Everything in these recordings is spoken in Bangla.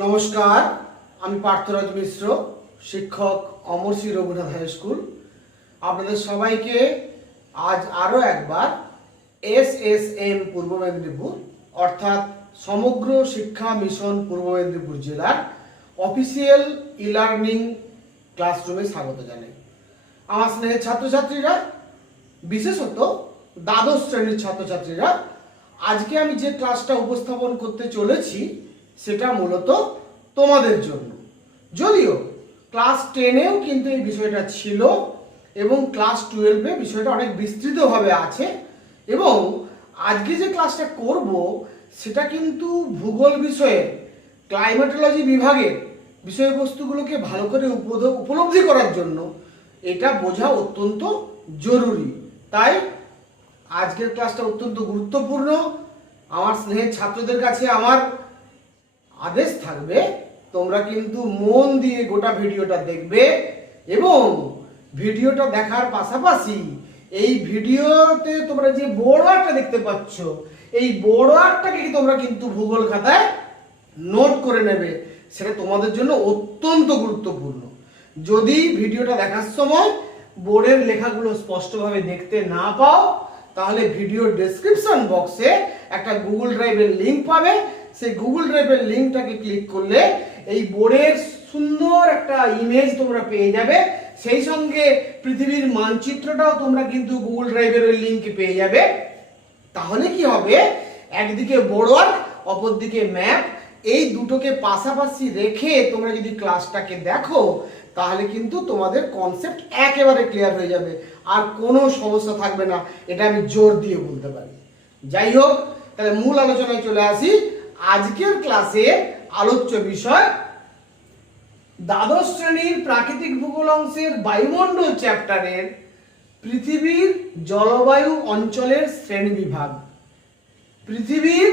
নমস্কার, আমি পার্থরাজ মিশ্র, শিক্ষক অমর শ্রী রঘুনাথ হাই স্কুল। আপনাদের সবাইকে আজ আরও একবার এসএসএম পূর্ব মেদিনীপুর অর্থাৎ সমগ্র শিক্ষা মিশন পূর্ব মেদিনীপুর জেলার অফিসিয়াল ই লার্নিং ক্লাসরুমে স্বাগত জানাই। আমার স্নেহের ছাত্রছাত্রীরা, বিশেষত দ্বাদশ শ্রেণীর ছাত্রছাত্রীরা, আজকে আমি যে ক্লাসটা উপস্থাপন করতে চলেছি সেটা মূলত তোমাদের জন্য। যদিও ক্লাস 10-এও কিন্তু এই বিষয়টা ছিল এবং ক্লাস 12-এ বিষয়টা অনেক বিস্তৃতভাবে আছে, এবং আজকে যে ক্লাসটা করব সেটা কিন্তু ভূগোল বিষয়ের ক্লাইমেটোলজি বিভাগের বিষয়বস্তুগুলোকে ভালো করে উপলব্ধি করার জন্য এটা বোঝা অত্যন্ত জরুরি। তাই আজকের ক্লাসটা অত্যন্ত গুরুত্বপূর্ণ। আমার স্নেহের ছাত্রদের কাছে আমার আদেশ থাকবে, তোমরা কিন্তু মন দিয়ে গোটা ভিডিওটা দেখবে এবং ভিডিওটা দেখার পাশাপাশি এই ভিডিওতে তোমরা যে বড় আর্টটা দেখতে পাচ্ছ, এই বড় আর্টটাকে তোমরা কিন্তু ভূগোল খাতায় নোট করে নেবে। সেটা তোমাদের জন্য অত্যন্ত গুরুত্বপূর্ণ। যদি ভিডিওটা দেখার সময় বোর্ডের লেখাগুলো স্পষ্টভাবে দেখতে না পাও, তাহলে ভিডিওর ডেসক্রিপশন বক্সে একটা গুগল ড্রাইভের লিঙ্ক পাবে। সেই গুগল ড্রাইভের লিঙ্কটাকে ক্লিক করলে এই বোর্ডের সুন্দর একটা ইমেজ তোমরা পেয়ে যাবে। সেই সঙ্গে পৃথিবীর মানচিত্রটাও তোমরা কিন্তু গুগল ড্রাইভের ওই লিঙ্কে পেয়ে যাবে। তাহলে কি হবে, একদিকে বোর্ড ওয়ার্ক, অপরদিকে ম্যাপ, এই দুটোকে পাশাপাশি রেখে তোমরা যদি ক্লাসটাকে দেখো তাহলে কিন্তু তোমাদের কনসেপ্ট একেবারে ক্লিয়ার হয়ে যাবে, আর কোনো সমস্যা থাকবে না, এটা আমি জোর দিয়ে বলতে পারি। যাই হোক, তাহলে মূল আলোচনায় চলে আসি। আজকের ক্লাসে আলোচ্য বিষয় দ্বাদশ শ্রেণীর প্রাকৃতিক ভূগোল অংশের বায়ুমণ্ডল চ্যাপ্টারের পৃথিবীর জলবায়ু অঞ্চলের শ্রেণীবিভাগ। পৃথিবীর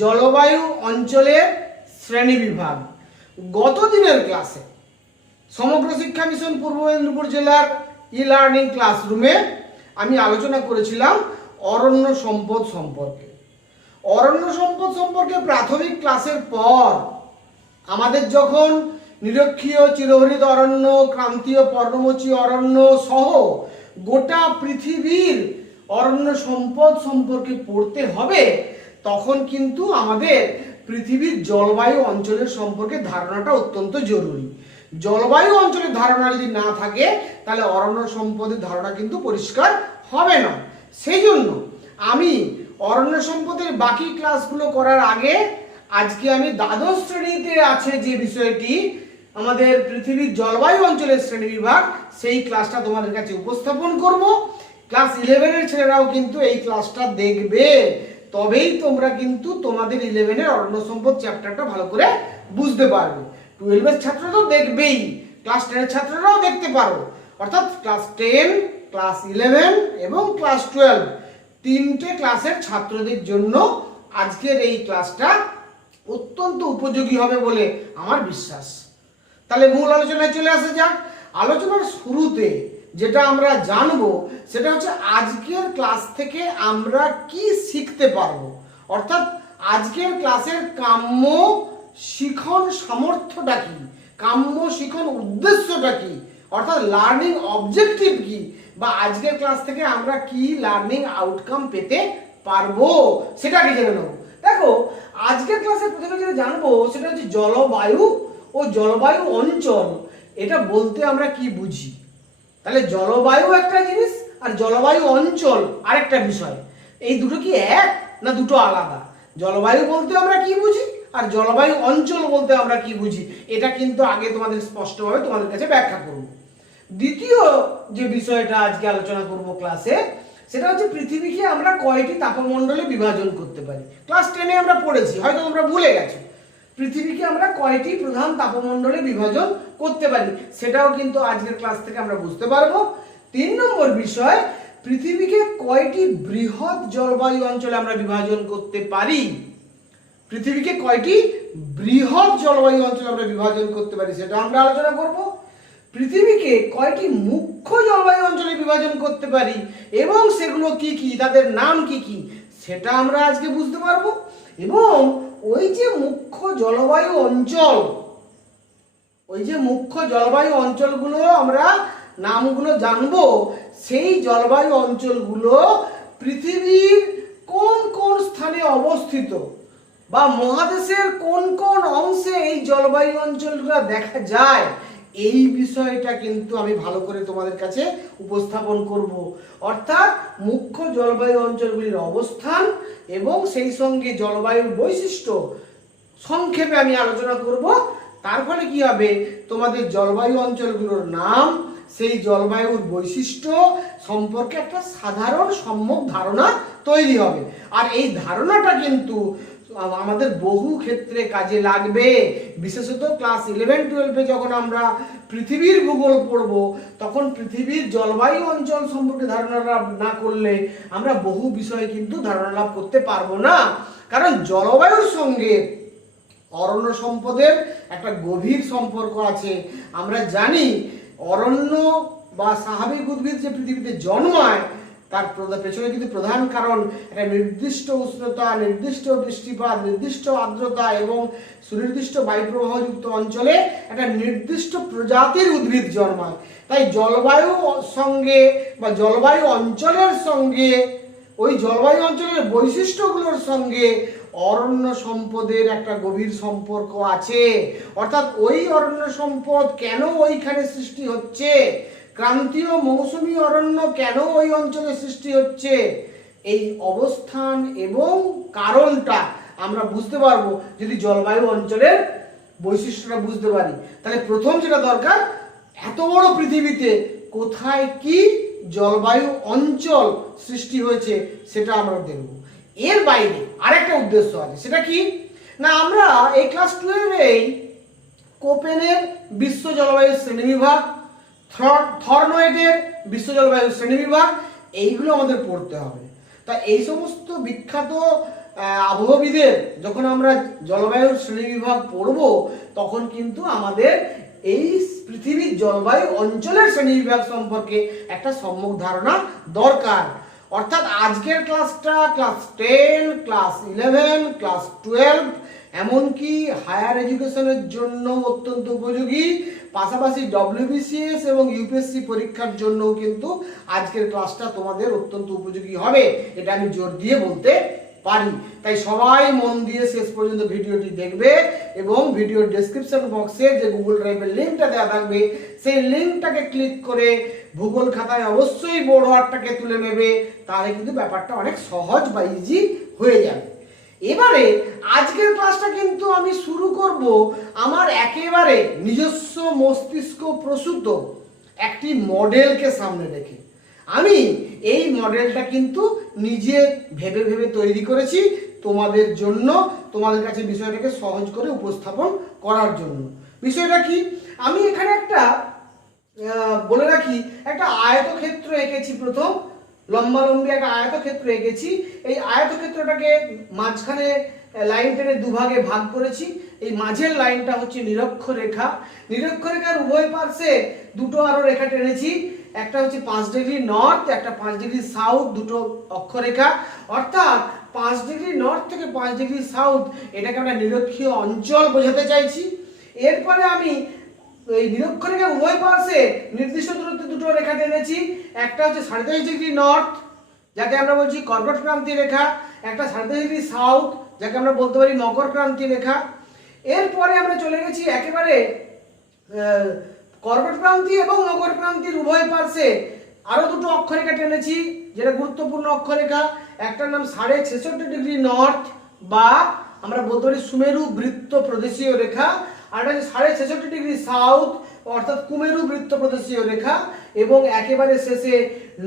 জলবায়ু অঞ্চলের শ্রেণীবিভাগ। গত দিনের ক্লাসে সমগ্র শিক্ষা মিশন পূর্ব মেদিনীপুর জেলার ই লার্নিং ক্লাসরুমে আমি আলোচনা করেছিলাম অরণ্য সম্পদ সম্পর্কে। অরণ্য সম্পদ সম্পর্কে প্রাথমিক ক্লাসের পর আমাদের যখন নিরক্ষীয় চিরহরিত অরণ্য, ক্রান্তীয় পর্ণমোচী অরণ্য সহ গোটা পৃথিবীর অরণ্য সম্পদ সম্পর্কে পড়তে হবে, তখন কিন্তু আমাদের পৃথিবীর জলবায়ু অঞ্চলের সম্পর্কে ধারণাটা অত্যন্ত জরুরি। জলবায়ু অঞ্চলের ধারণা যদি না থাকে তাহলে অরণ্য সম্পদের ধারণা কিন্তু পরিষ্কার হবে না। সেই জন্য আমি অরণ্য সম্পদের বাকি ক্লাসগুলো করার আগে আজকে আমি দ্বাদশ শ্রেণীতে আছে যে বিষয়টি আমাদের পৃথিবীর জলবায়ু অঞ্চলের শ্রেণীবিভাগ, সেই ক্লাসটা তোমাদের কাছে উপস্থাপন করব। ক্লাস 11-এর ছেলেরাও কিন্তু এই ক্লাসটা দেখবে, তবেই তোমরা কিন্তু তোমাদের 11-এর অরণ্য সম্পদ চ্যাপ্টারটা ভালো করে বুঝতে পারবে। 12-এর ছাত্ররা তো দেখবেই, ক্লাস 10-এর ছাত্ররাও দেখতে পারো। অর্থাৎ ক্লাস 10, ক্লাস 11 এবং ক্লাস 12 তিনটে ক্লাসের ছাত্রদের জন্য আজকের এই ক্লাসটা অত্যন্ত উপযোগী হবে বলে আমার বিশ্বাস। তাহলে মূল আলোচনায় চলে আসা যাক। আলোচনার শুরুতে যেটা আমরা জানবো সেটা হচ্ছে আজকের ক্লাস থেকে আমরা কি শিখতে পারবো, অর্থাৎ আজকের ক্লাসের কাম্য শিখন সামর্থ্যটা কি, কাম্য শিখন উদ্দেশ্যটা কি, অর্থাৎ লার্নিং অবজেক্টিভ কি, বা আজকের ক্লাস থেকে আমরা কি লার্নিং আউটকাম পেতে পারবো সেটাকে জেনে নেব। দেখো, আজকের ক্লাসে প্রথমে যেটা জানবো সেটা হচ্ছে জলবায়ু ও জলবায়ু অঞ্চল। এটা বলতে আমরা কি বুঝি? তাহলে জলবায়ু একটা জিনিস আর জলবায়ু অঞ্চল আরেকটা বিষয়। এই দুটো কি এক না দুটো আলাদা? জলবায়ু বলতে আমরা কি বুঝি আর জলবায়ু অঞ্চল বলতে আমরা কি বুঝি, এটা কিন্তু আগে তোমাদের স্পষ্টভাবে তোমাদের কাছে ব্যাখ্যা করব। দ্বিতীয় যে বিষয়টা আজকে আলোচনা করব ক্লাসে, সেটা হচ্ছে পৃথিবীকে আমরা কয়টি তাপমণ্ডলে বিভাজন করতে পারি। ক্লাস 10-এ আমরা পড়েছি, হয়তো তোমরা ভুলে গেছো। পৃথিবীকে আমরা কয়টি প্রধান তাপমণ্ডলে বিভাজন করতে পারি সেটাও কিন্তু আজকের ক্লাস থেকে আমরা বুঝতে পারবো। 3 নম্বর বিষয়, পৃথিবীকে কয়টি বৃহৎ জলবায়ু অঞ্চলে আমরা বিভাজন করতে পারি। পৃথিবীকে কয়টি বৃহৎ জলবায়ু অঞ্চলে আমরা বিভাজন করতে পারি সেটা আমরা আলোচনা করব। পৃথিবীকে কয়টি মুখ্য জলবায়ু অঞ্চলে বিভাজন করতে পারি এবং সেগুলো কি কি, তাদের নাম কি কি, সেটা আমরা আজকে বুঝতে পারবো। এবং ওই যে মুখ্য জলবায়ু অঞ্চল, ওই যে মুখ্য জলবায়ু অঞ্চলগুলো আমরা নামগুলো জানবো, সেই জলবায়ু অঞ্চলগুলো পৃথিবীর কোন কোন স্থানে অবস্থিত বা মহাদেশের কোন কোন অংশে এই জলবায়ু অঞ্চলগুলো দেখা যায়, এই বিষয়টা কিন্তু আমি ভালো করে তোমাদের কাছে উপস্থাপন করব। অর্থাৎ মুখ্য জলবায়ু অঞ্চলগুলির অবস্থান এবং সেই সঙ্গে জলবায়ুর বৈশিষ্ট্য সংক্ষেপে আমি আলোচনা করব। তার ফলে কি হবে, তোমাদের জলবায়ু অঞ্চলগুলোর নাম, সেই জলবায়ুর বৈশিষ্ট্য সম্পর্কে একটা সাধারণ সম্যক ধারণা তৈরি হবে। আর এই ধারণাটা কিন্তু আমাদের বহু ক্ষেত্রে কাজে লাগবে। বিশেষত ক্লাস 11-12-এ যখন আমরা পৃথিবীর ভূগোল পড়ব, তখন পৃথিবীর জলবায়ু অঞ্চল সম্পর্কে ধারণা লাভ না করলে আমরা বহু বিষয়ে কিন্তু ধারণা লাভ করতে পারবো না। কারণ জলবায়ুর সঙ্গে অরণ্য সম্পদের একটা গভীর সম্পর্ক আছে। আমরা জানি অরণ্য বা স্বাভাবিক উদ্ভিদ যে পৃথিবীতে জন্মায়, তার পেছনে কিন্তু প্রধান কারণ একটা নির্দিষ্ট উষ্ণতা, নির্দিষ্ট বৃষ্টিপাত, নির্দিষ্ট আর্দ্রতা এবং সুনির্দিষ্ট বায়ুপ্রবাহযুক্ত অঞ্চলে একটা নির্দিষ্ট প্রজাতির উদ্ভিদ জন্মায়। তাই জলবায়ু সঙ্গে বা জলবায়ু অঞ্চলের সঙ্গে, ওই জলবায়ু অঞ্চলের বৈশিষ্ট্যগুলোর সঙ্গে অরণ্য সম্পদের একটা গভীর সম্পর্ক আছে। অর্থাৎ ওই অরণ্য সম্পদ কেন ওইখানে সৃষ্টি হচ্ছে, ক্রান্তীয় মৌসুমী অরণ্য কেন ওই অঞ্চলে সৃষ্টি হচ্ছে, এই অবস্থান এবং কারণটা আমরা বুঝতে পারবো যদি জলবায়ু অঞ্চলের বৈশিষ্ট্যটা বুঝতে পারি। তাহলে প্রথম যেটা দরকার, এত বড় পৃথিবীতে কোথায় কি জলবায়ু অঞ্চল সৃষ্টি হয়েছে সেটা আমরা দেখব। এর বাইরে আরেকটা উদ্দেশ্য আছে, সেটা কি না, আমরা এই ক্লাস 12-এই কোপেনের বিশ্ব জলবায়ু শ্রেণীবিভাগ, থর্নওয়েটের বিশ্ব জলবায়ু শ্রেণীবিভাগ, এইগুলো আমাদের পড়তে হবে। তা এই সমস্ত বিখ্যাত আবহাওয়াবিদের যখন আমরা জলবায়ুর শ্রেণীবিভাগ পড়ব, তখন কিন্তু আমাদের এই পৃথিবীর জলবায়ু অঞ্চলের শ্রেণীবিভাগ সম্পর্কে একটা সম্যক ধারণা দরকার। অর্থাৎ আজকের ক্লাসটা ক্লাস 10, ক্লাস 11, ক্লাস 12, এমনকি হায়ার এডুকেশনের জন্য অত্যন্ত উপযোগী, পাশাপাশি WBCS এবং UPSC পরীক্ষার জন্যও কিন্তু আজকের ক্লাসটা তোমাদের অত্যন্ত উপযোগী হবে, এটা আমি জোর দিয়ে বলতে পারি। তাই সবাই মন দিয়ে শেষ পর্যন্ত ভিডিওটি দেখবে এবং ভিডিওর ডেসক্রিপশন বক্সে যে গুগল ড্রাইভের লিঙ্কটা দেওয়া থাকবে, সেই লিঙ্কটাকে ক্লিক করে ভূগোল খাতায় অবশ্যই বড় হাতটাকে তুলে নেবে, তাহলে কিন্তু ব্যাপারটা অনেক সহজ বা ইজি হয়ে যাবে। এবারে আজকের ক্লাসটা কিন্তু আমি শুরু করব আমার একেবারে নিজস্ব মস্তিষ্ক প্রসূত একটি মডেলকে সামনে রেখে। আমি এই মডেলটা কিন্তু নিজে ভেবে ভেবে তৈরি করেছি তোমাদের জন্য, তোমাদের কাছে বিষয়টাকে সহজ করে উপস্থাপন করার জন্য। বিষয়টা কি, আমি এখানে একটা বলে রাখি, একটা আয়তক্ষেত্র এঁকেছি। প্রথম লম্বালম্বি একটা আয়তক্ষেত্র এঁকেছি। এই আয়তক্ষেত্রটাকে মাঝখানে লাইন টেনে দুভাগে ভাগ করেছি। এই মাঝের লাইনটা হচ্ছে নিরক্ষরেখা। নিরক্ষরেখার উভয় পার্শ্বে দুটো আরো রেখা টেনেছি, একটা হচ্ছে 5 ডিগ্রি নর্থ, একটা 5 ডিগ্রি সাউথ, দুটো অক্ষরেখা। অর্থাৎ 5 ডিগ্রি নর্থ থেকে 5 ডিগ্রি সাউথ, এটাকে আমরা নিরক্ষীয় অঞ্চল বোঝাতে চাইছি। এরপরে আমি এই নিরক্ষরেখার উভয় পাশে নির্দিষ্ট দূরত্বে দুটো রেখা টেনেছি, একটা হচ্ছে 23.5 ডিগ্রি নর্থ, যাকে আমরা বলছি কর্কট ক্রান্তি রেখা, একটা 23.5 ডিগ্রি সাউথ, যাকে আমরা বলতে পারি মকর ক্রান্তি রেখা। এরপরে আমরা চলে গেছি একেবারে কর্কট ক্রান্তি এবং মকর ক্রান্তির উভয় পাশে আরো দুটো অক্ষরেখা টেনেছি, যেটা গুরুত্বপূর্ণ অক্ষরেখা। একটার নাম 66.5 ডিগ্রি নর্থ বা আমরা বলতে পারি সুমেরু বৃত্ত প্রদেশীয় রেখা, আর এটা হচ্ছে 66.5 ডিগ্রি সাউথ অর্থাৎ কুমেরু বৃত্ত প্রদেশীয় রেখা, এবং একেবারে শেষে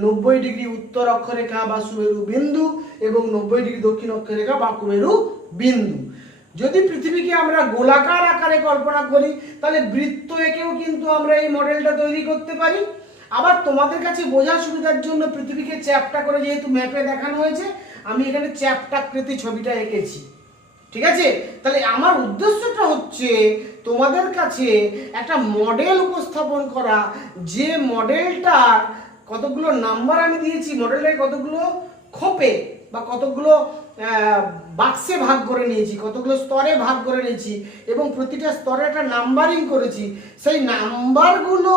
90 ডিগ্রি উত্তর অক্ষরেখা বা সুমেরু বিন্দু এবং 90 ডিগ্রি দক্ষিণ অক্ষরেখা বা কুমেরু বিন্দু। যদি পৃথিবীকে আমরা গোলাকার আকারে কল্পনা করি, তাহলে বৃত্ত এঁকেও কিন্তু আমরা এই মডেলটা তৈরি করতে পারি। আবার তোমাদের কাছে বোঝার সুবিধার জন্য পৃথিবীকে চ্যাপ্টা করে যেহেতু ম্যাপে দেখানো হয়েছে, আমি এখানে চ্যাপ্টাকৃতি ছবিটা এঁকেছি। ঠিক আছে, তাহলে আমার উদ্দেশ্যটা হচ্ছে তোমাদের কাছে একটা মডেল উপস্থাপন করা, যে মডেলটা কতগুলো নাম্বার আমি দিয়েছি, মডেলের কতগুলো খোপে বা কতগুলো বাক্সে ভাগ করে নিয়েছি, কতগুলো স্তরে ভাগ করে নিয়েছি এবং প্রতিটা স্তরে একটা নাম্বারিং করেছি। সেই নাম্বারগুলো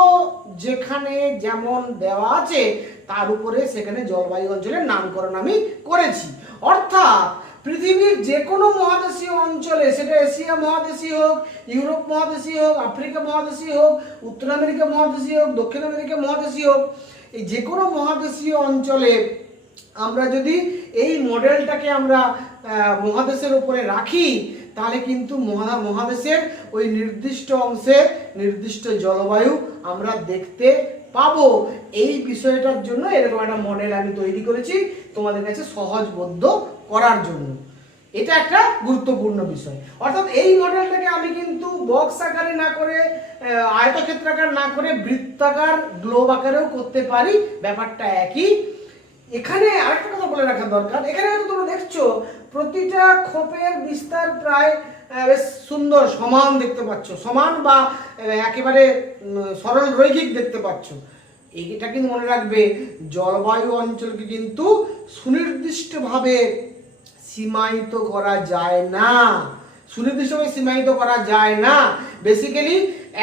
যেখানে যেমন দেওয়া আছে তার উপরে সেখানে জলবায়ু অঞ্চলের নামকরণ আমি করেছি। অর্থাৎ পৃথিবীর যে কোনো মহাদেশীয় অঞ্চলে, সেটা এশিয়া মহাদেশীয় হোক, ইউরোপ মহাদেশীয় হোক, আফ্রিকা মহাদেশীয় হোক, উত্তর আমেরিকা মহাদেশীয় হোক, দক্ষিণ আমেরিকা মহাদেশীয় হোক, এই যে কোনো মহাদেশীয় অঞ্চলে আমরা যদি এই মডেলটাকে আমরা মহাদেশের উপরে রাখি, তাহলে কিন্তু মহাদেশের ওই নির্দিষ্ট অংশে নির্দিষ্ট জলবায়ু আমরা দেখতে পাবো। এই বিষয়টার জন্য এরকম একটা মডেল আমি তৈরি করেছি তোমাদের কাছে সহজবোধ্য করার জন্য। এটা একটা গুরুত্বপূর্ণ বিষয়। অর্থাৎ এই মডেলটাকে আমি কিন্তু বক্স আকারে না করে, আয়তক্ষেত্রাকার না করে, বৃত্তাকার গ্লোব আকারেও করতে পারি, ব্যাপারটা একই। এখানে আরেকটা কথা বলে রাখা দরকার, এখানে হয়তো তোমরা দেখছো প্রতিটা খোপের বিস্তার প্রায় বেশ সুন্দর সমান দেখতে পাচ্ছ, সমান বা একেবারে সরল রৈখিক দেখতে পাচ্ছ। এটা কিন্তু মনে রাখবে, জলবায়ু অঞ্চলকে কিন্তু সুনির্দিষ্টভাবে সীমায়িত করা যায় না, সুনির্দিষ্টভাবে সীমায়িত করা যায় না। বেসিক্যালি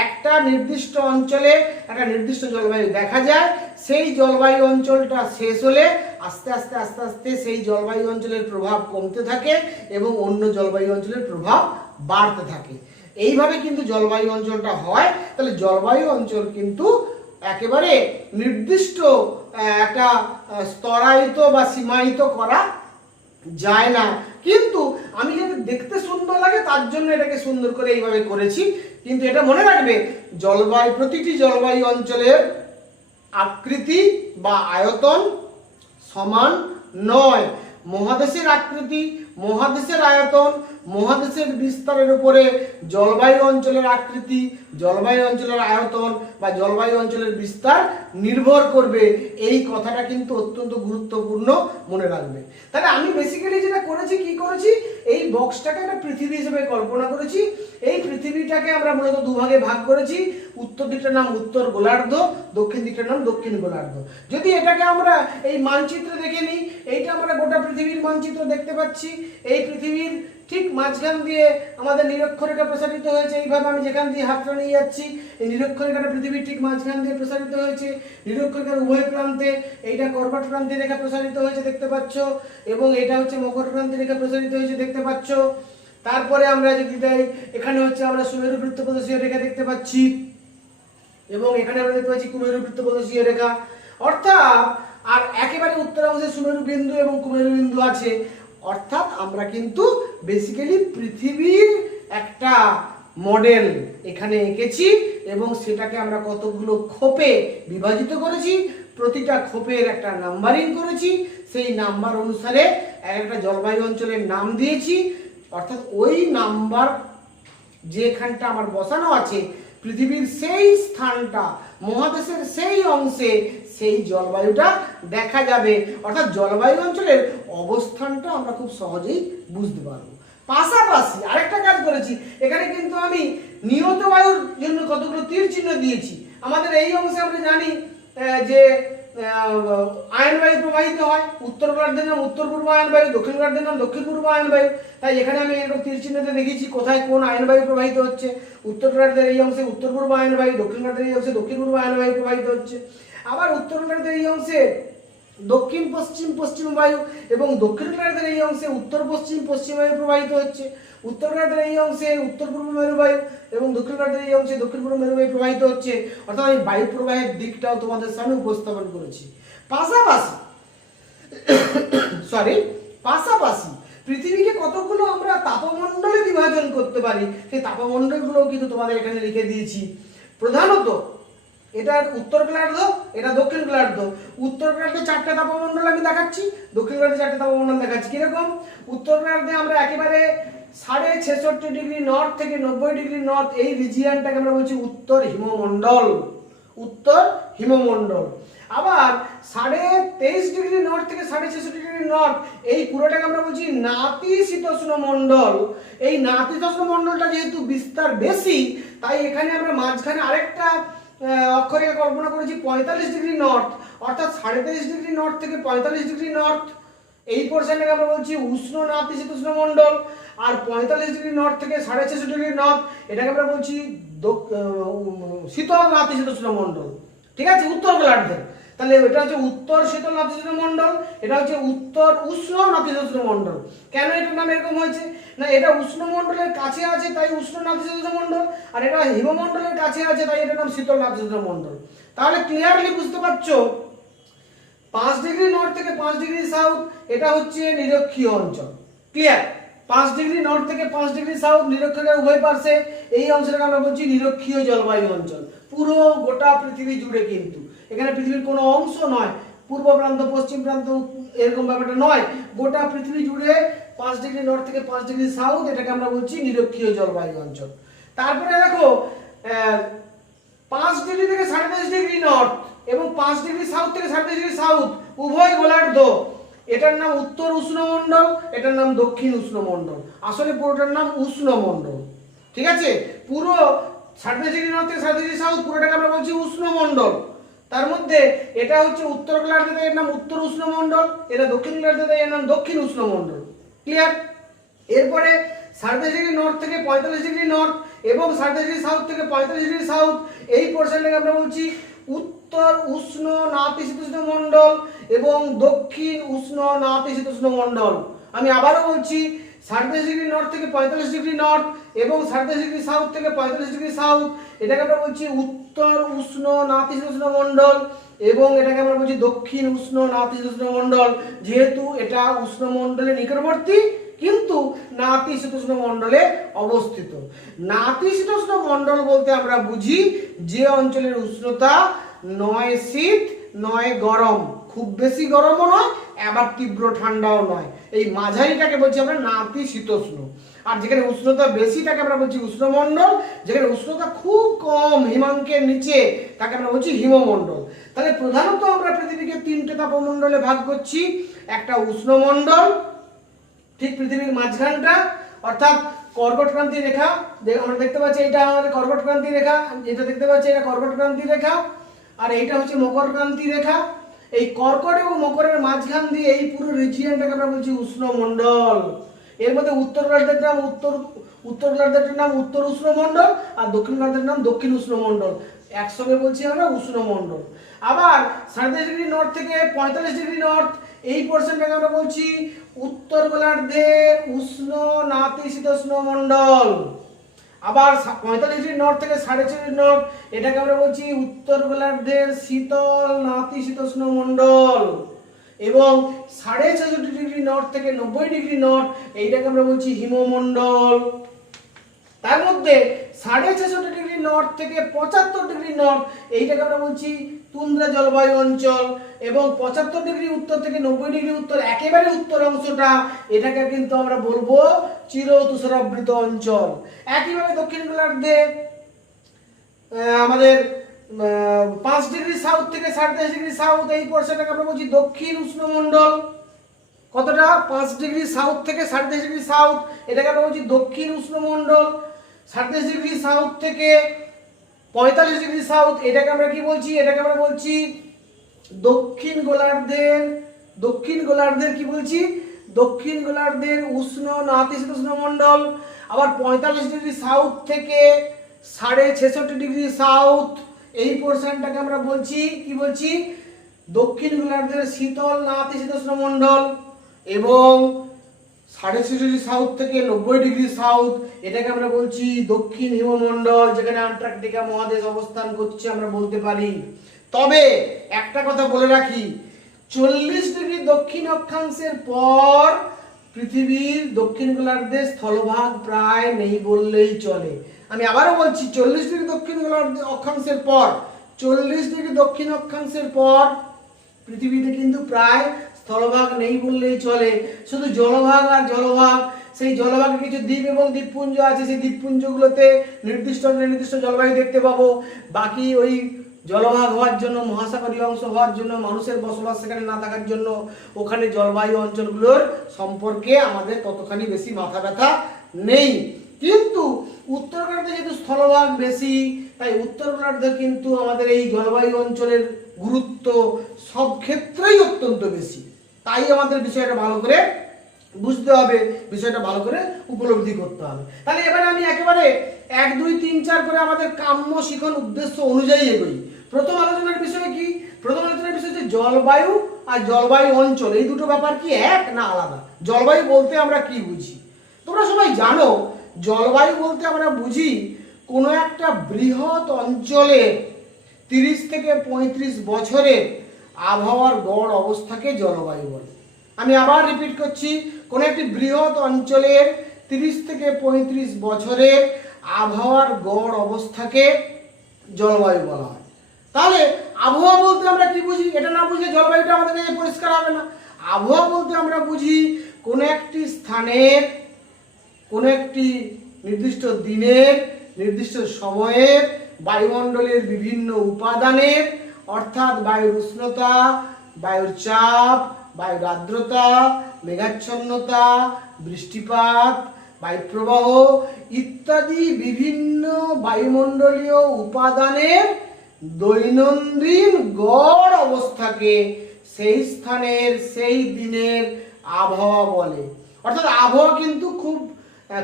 একটা নির্দিষ্ট অঞ্চলে একটা নির্দিষ্ট জলবায়ু দেখা যায়, সেই জলবায়ু অঞ্চলটা শেষ হলে আস্তে আস্তে আস্তে আস্তে সেই জলবায়ু অঞ্চলের প্রভাব কমতে থাকে এবং অন্য জলবায়ু অঞ্চলের প্রভাব বাড়তে থাকে। এইভাবে কিন্তু জলবায়ু অঞ্চলটা হয়। তাহলে জলবায়ু অঞ্চল কিন্তু একেবারে নির্দিষ্ট একটা স্তরায়িত বা সীমায়িত করা যায় না, কিন্তু আমি যাতে দেখতে সুন্দর লাগে তার জন্য এটাকে সুন্দর করে এইভাবে করেছি। কিন্তু এটা মনে রাখবে, প্রতিটি জলবায়ু অঞ্চলের আকৃতি বা আয়তন সমান নয়। মহাদেশের আকৃতি, মহাদেশের আয়তন, মহাদেশের বিস্তারের উপরে জলবায়ু অঞ্চলের আকৃতি, জলবায়ু অঞ্চলের আয়তন বা জলবায়ু অঞ্চলের বিস্তার নির্ভর করবে। এই কথাটা কিন্তু অত্যন্ত গুরুত্বপূর্ণ মনে রাখবে। তাহলে আমি বেসিক্যালি যেটা করেছি, কি করেছি, এই বক্সটাকে একটা পৃথিবী হিসেবে কল্পনা করেছি। এই পৃথিবীটাকে আমরা মূলত দুভাগে ভাগ করেছি। উত্তর দিকটার নাম উত্তর গোলার্ধ, দক্ষিণ দিকটার নাম দক্ষিণ গোলার্ধ। যদি এটাকে আমরা এই মানচিত্রে দেখে নিই, এইটা আমরা গোটা পৃথিবীর মানচিত্র দেখতে পাচ্ছি। এই পৃথিবীর ঠিক মাঝখান দিয়ে আমাদের নিরক্ষরেখা প্রসারিত হয়েছে। এইভাবে আমি যেখান দিয়ে হাতটা নিয়ে যাচ্ছি, এই নিরক্ষরেখাটা পৃথিবীর ঠিক মাঝখান দিয়ে প্রসারিত হয়েছে। নিরক্ষরেখার উভয় প্রান্তে এইটা কর্কট ক্রান্তি রেখা প্রসারিত হয়েছে দেখতে পাচ্ছ, এবং এটা হচ্ছে মকর ক্রান্তি রেখা প্রসারিত হয়েছে দেখতে পাচ্ছ। তারপরে আমরা যদি যাই, এখানে হচ্ছে আমরা সুমেরু বৃত্তপ্রদেশীয় রেখা দেখতে পাচ্ছি, এবং এখানে আমরা দেখতে পাচ্ছি কুমেরু বৃত্তপ্রদেশীয় রেখা। অর্থাৎ আর একেবারে উত্তরাংশে সুমেরু বিন্দু এবং কুমেরু বিন্দু আছে। অর্থাৎ আমরা কিন্তু বেসিক্যালি পৃথিবীর একটা মডেল এখানে এঁকেছি এবং সেটাকে আমরা কতগুলো খোপে বিভাজিত করেছি, প্রতিটা খোপের একটা নাম্বারিং করেছি, সেই নাম্বার অনুসারে একটা জলবায়ু অঞ্চলের নাম দিয়েছি। অর্থাৎ ওই নাম্বার যেখানটা আমার বসানো আছে, পৃথিবীর সেই স্থানটা, মহাদেশের সেই অংশে সেই জলবায়ুটা দেখা যাবে। অর্থাৎ জলবায়ু অঞ্চলের অবস্থানটা আমরা খুব সহজেই বুঝতে পারবো। পাশাপাশি আরেকটা কাজ করেছি, এখানে কিন্তু আমি নিয়ত বায়ুর জন্য কতগুলো তীর চিহ্ন দিয়েছি। আমাদের এই অংশে আমরা জানি যে আয়ন বায়ু প্রবাহিত হয়। উত্তর গোলার্ধের নাম উত্তর পূর্ব আয়ন বায়ু, দক্ষিণ গোলার্ধের নাম দক্ষিণ পূর্ব আয়ন বায়ু। তাই এখানে আমি এরকম তীর চিহ্নতে দেখিয়েছি কোথায় কোন আয়ন বায়ু প্রবাহিত হচ্ছে। উত্তর গোলার্ধের এই অংশে উত্তর পূর্ব আয়ন বায়ু, দক্ষিণ গোলার্ধের এই অংশে দক্ষিণ পূর্ব আয়ন বায়ু প্রবাহিত হচ্ছে। আবার উত্তর গোলার্ধের এই অংশে দক্ষিণ পশ্চিম পশ্চিম বায়ু এবং দক্ষিণ গোলার্ধের এই অংশে উত্তর পশ্চিম পশ্চিম বায়ু প্রবাহিত হচ্ছে। উত্তর গোলার্ধের এই অংশে উত্তর পূর্ব মেরুবায়ু এবং দক্ষিণ গোলার্ধের এই অংশে দক্ষিণ পূর্ব মেরুবায়ু প্রবাহিত হচ্ছে। অর্থাৎ আমি বায়ু প্রবাহের দিকটাও তোমাদের সামনে উপস্থাপন করেছি। পাশাপাশি পৃথিবীকে কতগুলো আমরা তাপমণ্ডলে বিভাজন করতে পারি, সেই তাপমণ্ডলগুলো কিন্তু তোমাদের এখানে লিখে দিয়েছি। প্রধানত এটা উত্তর গোলার্ধ, এটা দক্ষিণ গোলার্ধ। উত্তর গোলার্ধে 4টে তাপমণ্ডল আমি দেখাচ্ছি, দক্ষিণ গোলার্ধে 4টে তাপমণ্ডল দেখাচ্ছি। কিরকম? উত্তর গোলার্ধে আমরা একেবারে 66.5 ডিগ্রি নর্থ থেকে 90 ডিগ্রি নর্থ, এই রিজিয়নটাকে আমরা বলছি উত্তর হিমমণ্ডল। উত্তর হিমমণ্ডল। আবার 23.5 ডিগ্রি নর্থ থেকে 66 ডিগ্রি নর্থ, এই পুরোটাকে আমরা বলছি নাতিশীতোষ্ণ মণ্ডল। এই নাতিশীতোষ্ণ মণ্ডলটা যেহেতু বিস্তার বেশি, তাই এখানে আমরা মাঝখানে আরেকটা অক্ষরেখা কল্পনা করেছি 45 ডিগ্রি নর্থ। অর্থাৎ 23.5 ডিগ্রি নর্থ থেকে 45 ডিগ্রি নর্থ, এই পোর্শনটাকে আমরা বলছি উষ্ণ নাতিশীতোষ্ণ মণ্ডল। আর 45 ডিগ্রি নর্থ থেকে 6.5 ডিগ্রি নর্থ এটাকে আমরা বলছি শীতল নাতিশীতোষ্ণ মণ্ডল। ঠিক আছে, উত্তর গোলার্ধের। তাহলে এটা হচ্ছে উত্তর শীতল নাতিশীতোষ্ণ মণ্ডল, এটা হচ্ছে উত্তর উষ্ণ নাতিশীতোষ্ণ মণ্ডল। কেন এটার নাম এরকম হয়েছে? না, এটা উষ্ণ মণ্ডলের কাছে আছে তাই উষ্ণ নাতিশীতোষ্ণ মণ্ডল, আর এটা হিমমণ্ডলের কাছে আছে তাই এটার নাম শীতল নাতিশীতোষ্ণ মণ্ডল। তাহলে ক্লিয়ারলি বুঝতে পারছো 5 ডিগ্রি নর্থ থেকে 5 ডিগ্রি সাউথ এটা হচ্ছে নিরক্ষীয় অঞ্চল। ক্লিয়ার? 5 ডিগ্রি নর্থ থেকে 5 ডিগ্রি সাউথ নিরক্ষীয় উভয় পার্শ্বে এই অঞ্চলটাকে আমরা বলছি নিরক্ষীয় জলবায়ু অঞ্চল। পুরো গোটা পৃথিবী জুড়ে, কিন্তু এখানে পৃথিবীর কোনো অংশ নয়, পূর্ব প্রান্ত পশ্চিম প্রান্ত এরকম ব্যাপারটা নয়, গোটা পৃথিবী জুড়ে 5 ডিগ্রি নর্থ থেকে 5 ডিগ্রি সাউথ এটাকে আমরা বলছি নিরক্ষীয় জলবায়ু অঞ্চল। তারপরে দেখো 5 ডিগ্রি থেকে 5.5 ডিগ্রি নর্থ এবং 5 ডিগ্রি সাউথ থেকে 5.5 ডিগ্রি সাউথ উভয় গোলার্ধ এটার নাম উত্তর উষ্ণমণ্ডল, এটার নাম দক্ষিণ উষ্ণমণ্ডল। আসলে পুরোটার নাম উষ্ণমণ্ডল। ঠিক আছে, পুরো 5.5 ডিগ্রি নর্থ থেকে 5.5 ডিগ্রি সাউথ পুরোটাকে আমরা বলছি উষ্ণমণ্ডল। তার মধ্যে এটা হচ্ছে উত্তর গোলার্ধে তাই এর নাম উত্তর উষ্ণমণ্ডল, এটা দক্ষিণ গোলার্ধে তাই এর নাম দক্ষিণ উষ্ণমণ্ডল। ক্লিয়ার? এরপরে 5.5 ডিগ্রি নর্থ থেকে 45 ডিগ্রি নর্থ এবং 5.5 ডিগ্রি সাউথ থেকে 45 ডিগ্রি সাউথ এই পোর্শনটাকে আমরা বলছি উত্তর উষ্ণ নাতিশীতোষ্ণ মণ্ডল এবং দক্ষিণ উষ্ণ নাতিশীতোষ্ণ মণ্ডল। আমি আবারও বলছি 5.5 ডিগ্রি নর্থ থেকে 45 ডিগ্রি নর্থ এবং 5.5 ডিগ্রি সাউথ থেকে 45 ডিগ্রি সাউথ এটাকে আমরা বলছি উত্তর উষ্ণ নাতিশীতোষ্ণ মণ্ডল এবং এটাকে আমরা বলছি দক্ষিণ উষ্ণ নাতিশীতোষ্ণ মণ্ডল। যেহেতু এটা উষ্ণমণ্ডলের নিকটবর্তী কিন্তু নাতিশীতোষ্ণ মণ্ডলে অবস্থিত। নাতিশীতোষ্ণ মণ্ডল বলতে আমরা বুঝি যে অঞ্চলের উষ্ণতা নয় শীত নয় গরম, খুব বেশি গরমও নয় আবার তীব্র ঠান্ডাও নয়, এই মাঝারিটাকে বলছি আমরা নাতিশীতোষ্ণ। আর যেখানে উষ্ণতা বেশি তাকে আমরা বলছি উষ্ণমণ্ডল, যেখানে উষ্ণতা খুব কম হিমাঙ্কের নিচে তাকে আমরা বলছি হিমমণ্ডল। তাহলে প্রধানত আমরা পৃথিবীকে 3টে তাপমণ্ডলে ভাগ করছি। একটা উষ্ণমণ্ডল, ঠিক পৃথিবীর মাঝখানটা, অর্থাৎ কর্কটক্রান্তি রেখা, আমরা দেখতে পাচ্ছি এটা আমাদের কর্কটক্রান্তি রেখা, যেটা দেখতে পাচ্ছি এটা কর্কটক্রান্তি রেখা, আর এইটা হচ্ছে মকরক্রান্তি রেখা। এই কর্কট এবং মকরের মাঝখান দিয়ে এই পুরো রিজিয়নটাকে আমরা বলছি উষ্ণমণ্ডল। এর মধ্যে উত্তর গোলার্ধের নাম উত্তর গোলার্ধের নাম উত্তর উষ্ণমণ্ডল আর দক্ষিণ গোলার্ধের নাম দক্ষিণ উষ্ণমণ্ডল, একসঙ্গে বলছি আমরা উষ্ণমণ্ডল। আবার 5.5 ডিগ্রি নর্থ থেকে 45 ডিগ্রি নর্থ এই পোর্শনটাকে আমরা বলছি উত্তর গোলার্ধের উষ্ণ নাতিশীতোষ্ণ মণ্ডল। আবার 45 ডিগ্রি নর্থ থেকে 4.5 ডিগ্রি নর্থ এটাকে আমরা বলছি উত্তর গোলার্ধের শীতল নাতিশীতোষ্ণ মণ্ডল এবং 6.5 ডিগ্রি নর্থ থেকে 90 ডিগ্রি নর্থ এইটাকে আমরা বলছি হিমমণ্ডল। তার মধ্যে 6.5 ডিগ্রি নর্থ থেকে 75 ডিগ্রি নর্থ এইটাকে আমরা বলছি তুন্দ্রা জলবায়ু অঞ্চল এবং 75 ডিগ্রি উত্তর থেকে 90 ডিগ্রি উত্তর একেবারে উত্তর অংশটা এটাকে কিন্তু আমরা বলবো চির তুষারাবৃত অঞ্চল। একইভাবে দক্ষিণ গোলার্ধে আমাদের 5 ডিগ্রি সাউথ থেকে 5.5 ডিগ্রি সাউথ এই পোর্শনটাকে আমরা বলছি দক্ষিণ উষ্ণমণ্ডল। কতটা? 5 ডিগ্রি সাউথ থেকে 5.5 ডিগ্রি সাউথ এটাকে আমরা বলছি দক্ষিণ উষ্ণমণ্ডল। 5.5 ডিগ্রি সাউথ থেকে 45 ডিগ্রি সাউথ এটাকে আমরা কি বলছি? এটাকে আমরা বলছি দক্ষিণ গোলার্ধের কি বলছি? দক্ষিণ গোলার্ধের উষ্ণ নাতিশীতোষ্ণ মণ্ডল। আবার 45 ডিগ্রি সাউথ থেকে 66.5 ডিগ্রি সাউথ এই পোর্শনটাকে আমরা বলছি কি বলছি? দক্ষিণ গোলার্ধের শীতল নাতিশীতোষ্ণ মণ্ডল এবং 6.5 ডিগ্রি সাউথ থেকে 90 ডিগ্রি সাউথ এটাকে আমরা বলছি দক্ষিণ হিমমণ্ডল, যেখানে আন্টার্কটিকা মহাদেশ অবস্থান করছে আমরা বলতে পারি। তবে একটা কথা বলে রাখি, 40 ডিগ্রি দক্ষিণ অক্ষাংশের পর পৃথিবীর দক্ষিণ গোলার্ধে স্থলভাগ প্রায় নেই বললেই চলে। আমি আবারও বলছি 40 ডিগ্রি দক্ষিণ অক্ষাংশের পর 40 ডিগ্রি দক্ষিণ অক্ষাংশের পর পৃথিবীতে কিন্তু প্রায় স্থলভাগ নেই বললেই চলে। শুধু জলভাগ আর জলভাগ, সেই জলভাগে কিছু দ্বীপ এবং দ্বীপপুঞ্জ আছে, সেই দ্বীপপুঞ্জগুলোতে নির্দিষ্ট জলবায়ু দেখতে পাবো। বাকি ওই জলভাগ হওয়ার জন্য, মহাসাগরীয় অংশ হওয়ার জন্য, মানুষের বসবাস সেখানে না থাকার জন্য ওখানে জলবায়ু অঞ্চলগুলোর সম্পর্কে আমাদের ততখানি বেশি মাথা ব্যথা নেই। কিন্তু উত্তর গোলার্ধে যেহেতু স্থলভাগ বেশি, তাই উত্তর গোলার্ধে কিন্তু আমাদের এই জলবায়ু অঞ্চলের গুরুত্ব সব ক্ষেত্রেই অত্যন্ত বেশি। তাই আমাদের বিষয়টা ভালো করে বুঝতে হবে, বিষয়টা ভালো করে উপলব্ধি করতে হবে। তাহলে এবারে আমি একেবারে 1 2 3 4 করে আমাদের কাম্য শিখন উদ্দেশ্য অনুযায়ী এগোই। প্রথম আলোচনার বিষয় কি? প্রথম আলোচনার বিষয় হচ্ছে জলবায়ু আর জলবায়ু অঞ্চল, এই দুটো ব্যাপার কি এক না আলাদা? জলবায়ু বলতে আমরা কি বুঝি? তোমরা সবাই জানো জলবায়ু বলতে আমরা বুঝি কোনো একটা বৃহৎ অঞ্চলে 30 থেকে 35 বছরের আবহাওয়ার গড় অবস্থাকে জলবায়ু বলে। আমি আবার রিপিট করছি, কোন একটি বৃহৎ অঞ্চলের 30 থেকে 35 বছরের আবহাওয়ার গড় অবস্থাকে জলবায়ু বলা হয়। তাহলে আবহাওয়া বলতে আমরা কি বুঝি? এটা না বুঝলে জলবায়ুটা আমাদের কাছে পরিষ্কার হবে না। আবহাওয়া বলতে আমরা বুঝি কোন একটি স্থানের কোন একটি নির্দিষ্ট দিনের নির্দিষ্ট সময়ের বায়ুমণ্ডলের বিভিন্ন উপাদানের, অর্থাৎ বায়ুর উষ্ণতা, বায়ুর চাপ, বায়ুর আর্দ্রতা, মেঘাচ্ছন্নতা, বৃষ্টিপাত, বায়ুপ্রবাহ ইত্যাদি বিভিন্ন বায়ুমণ্ডলীয় উপাদানের দৈনন্দিন গড় অবস্থাকে সেই স্থানের সেই দিনের আবহাওয়া বলে। অর্থাৎ আবহাওয়া কিন্তু খুব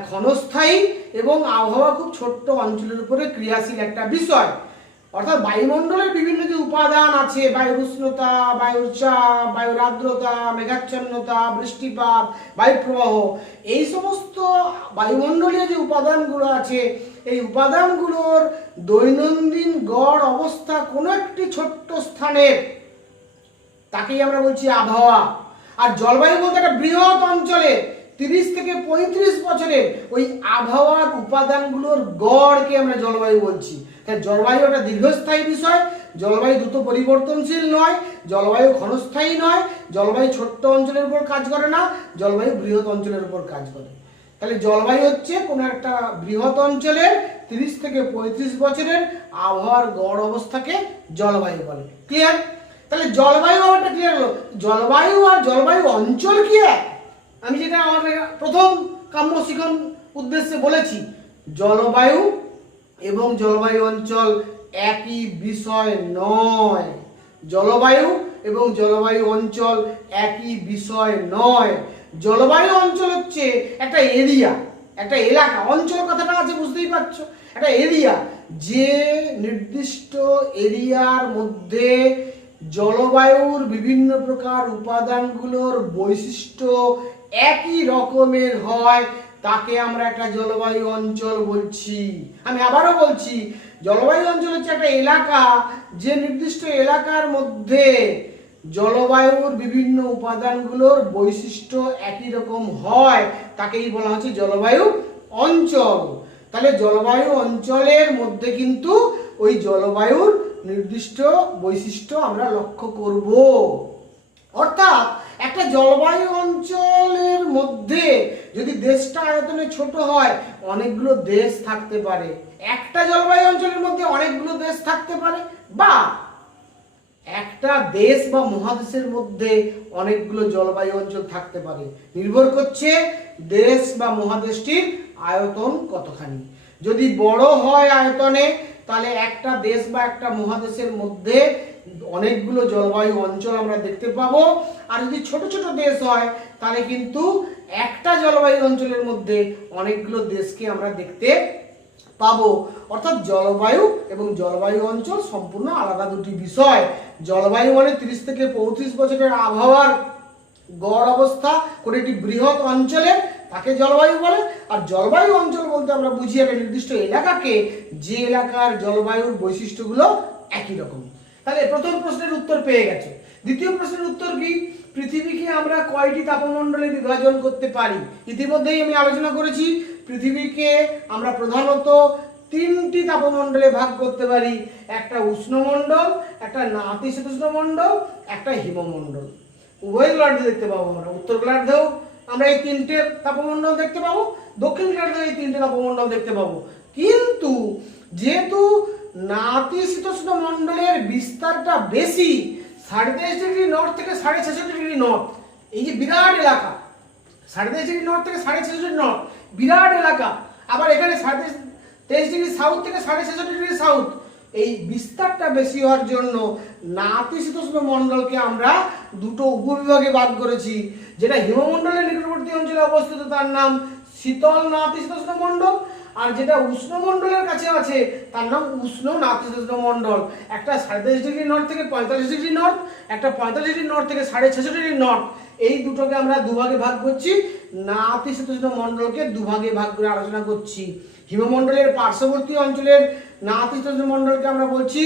ক্ষণস্থায়ী এবং আবহাওয়া খুব ছোট্ট অঞ্চলের উপরে ক্রিয়াশীল একটা বিষয়। অর্থাৎ বায়ুমণ্ডলের বিভিন্ন যে উপাদান আছে, বায়ুর উষ্ণতা, বায়ুর চাপ, বায়ুর আর্দ্রতা, মেঘাচ্ছন্নতা, বৃষ্টিপাত, বায়ুপ্রবাহ, এই সমস্ত বায়ুমণ্ডলীয় যে উপাদানগুলো আছে, এই উপাদানগুলোর দৈনন্দিন গড় অবস্থা কোনো একটি ছোট্ট স্থানের, তাকেই আমরা বলছি আবহাওয়া। আর জলবায়ু বলতে একটা বৃহৎ অঞ্চলে 30 থেকে 35 বছরের ওই আবহাওয়ার উপাদানগুলোর গড়কে আমরা জলবায়ু বলছি। তাই জলবায়ু একটা দীর্ঘস্থায়ী বিষয়, জলবায়ু দ্রুত পরিবর্তনশীল নয়, জলবায়ু ক্ষণস্থায়ী নয়, জলবায়ু ছোট্ট অঞ্চলের উপর কাজ করে না, জলবায়ু বৃহৎ অঞ্চলের উপর কাজ করে। তাহলে জলবায়ু হচ্ছে কোনো একটা বৃহৎ অঞ্চলের 30 থেকে 35 বছরের আবহাওয়ার গড় অবস্থাকে জলবায়ু বলে। ক্লিয়ার? তাহলে জলবায়ু ব্যাপারটা ক্লিয়ার হলো। জলবায়ু আর জলবায়ু অঞ্চল কি এক? আমি যেটা আমাদের প্রথম কাম্য শিখন উদ্দেশ্যে বলেছি, জলবায়ু এবং জলবায়ু অঞ্চল একই বিষয় নয়। জলবায়ু এবং জলবায়ু অঞ্চল একই বিষয় নয়। জলবায়ু অঞ্চল হচ্ছে একটা এরিয়া, একটা এলাকা। অঞ্চল কথাটা আছে বুঝতেই পারছো, একটা এরিয়া, যে নির্দিষ্ট এরিয়ার মধ্যে জলবায়ুর বিভিন্ন প্রকার উপাদানগুলোর বৈশিষ্ট্য একই রকমের হয়, তাকে আমরা একটা জলবায়ু অঞ্চল বলছি। আমি আবারও বলছি, জলবায়ু অঞ্চল হচ্ছে একটা এলাকা, যে নির্দিষ্ট এলাকার মধ্যে জলবায়ুর বিভিন্ন উপাদানগুলোর বৈশিষ্ট্য একই রকম হয়, তাকেই বলা হচ্ছে জলবায়ু অঞ্চল। তাহলে জলবায়ু অঞ্চলের মধ্যে কিন্তু ওই জলবায়ুর নির্দিষ্ট বৈশিষ্ট্য আমরা লক্ষ্য করব। অর্থাৎ একটা জলবায়ু অঞ্চলের মধ্যে যদি দেশটা আয়তনে ছোট হয়, অনেকগুলো দেশ থাকতে পারে। একটা জলবায়ু অঞ্চলের মধ্যে অনেকগুলো দেশ থাকতে পারে, বা একটা দেশ বা মহাদেশের মধ্যে অনেকগুলো জলবায়ু অঞ্চল থাকতে পারে। নির্ভর করছে দেশ বা মহাদেশটির আয়তন কতখানি। যদি বড় হয় আয়তনে, তাহলে একটা দেশ বা একটা মহাদেশের মধ্যে অনেকগুলো জলবায়ু অঞ্চল আমরা দেখতে পাবো। আর যদি ছোট ছোট দেশ হয়, তাহলে কিন্তু একটা জলবায়ু অঞ্চলের মধ্যে অনেকগুলো দেশকে আমরা দেখতে পাবো। অর্থাৎ জলবায়ু এবং জলবায়ু অঞ্চল সম্পূর্ণ আলাদা দুটি বিষয়। জলবায়ু মানে 30 থেকে 35 বছরের আবহাওয়ার গড় অবস্থা করে একটি বৃহৎ অঞ্চলের, তাকে জলবায়ু বলে। আর জলবায়ু অঞ্চল বলতে আমরা বুঝি একটা নির্দিষ্ট এলাকাকে, যে এলাকার জলবায়ুর বৈশিষ্ট্যগুলো একই রকম। তাহলে প্রথম প্রশ্নের উত্তর পেয়ে গেছে। দ্বিতীয় প্রশ্নের উত্তর কি? পৃথিবীকে আমরা কয়টি তাপমণ্ডলে বিভাজন করতে পারি? ইতিমধ্যেই আমি আলোচনা করেছি, পৃথিবীকে আমরা প্রধানত 3টি তাপমণ্ডলে ভাগ করতে পারি। একটা উষ্ণমণ্ডল, একটা নাতিশীতোষ্ণ মণ্ডল, একটা হিমমণ্ডল। উভয় গোলার্ধে দেখতে পাবো আমরা। উত্তর গোলার্ধেও আমরা এই 3টে তাপমণ্ডল দেখতে পাবো, দক্ষিণ গোলার্ধেও এই 3টে তাপমণ্ডল দেখতে পাবো। কিন্তু যেহেতু নাতিশীতোষ্ণ মণ্ডলের বিস্তারটা বেশি, 23.5 ডিগ্রি নর্থ থেকে 66.5 ডিগ্রি নর্থ, এই যে বিরাট এলাকা, 23.5 ডিগ্রি নর্থ থেকে 66.5 ডিগ্রি নর্থ, বিরাট এলাকা। আবার এখানে 23.5 ডিগ্রি সাউথ থেকে 66.5 ডিগ্রি সাউথ, এই বিস্তারটা বেশি হওয়ার জন্য নাতিশীতোষ্ণ মণ্ডলকে আমরা দুটো উপবিভাগে ভাগ করেছি। যেটা হিমমণ্ডলের নিকটবর্তী অঞ্চলে অবস্থিত তার নাম শীতল নাতিশীতোষ্ণ মণ্ডল, আর যেটা উষ্ণমণ্ডলের কাছে আছে তার নাম উষ্ণ নাতিশীতোষ্ণ মণ্ডল। একটা 37.5 নর্থ থেকে 45 নর্থ, একটা 45 নর্থ থেকে 66.5 নর্থ। এই দুটোকে আমরা দুভাগে ভাগ করছি, নাতিশীতোষ্ণ মণ্ডলকে দুভাগে ভাগ করে আলোচনা করছি। হিমমণ্ডলের পার্শ্ববর্তী অঞ্চলের নাতিশীতোষ্ণ মণ্ডলকে আমরা বলছি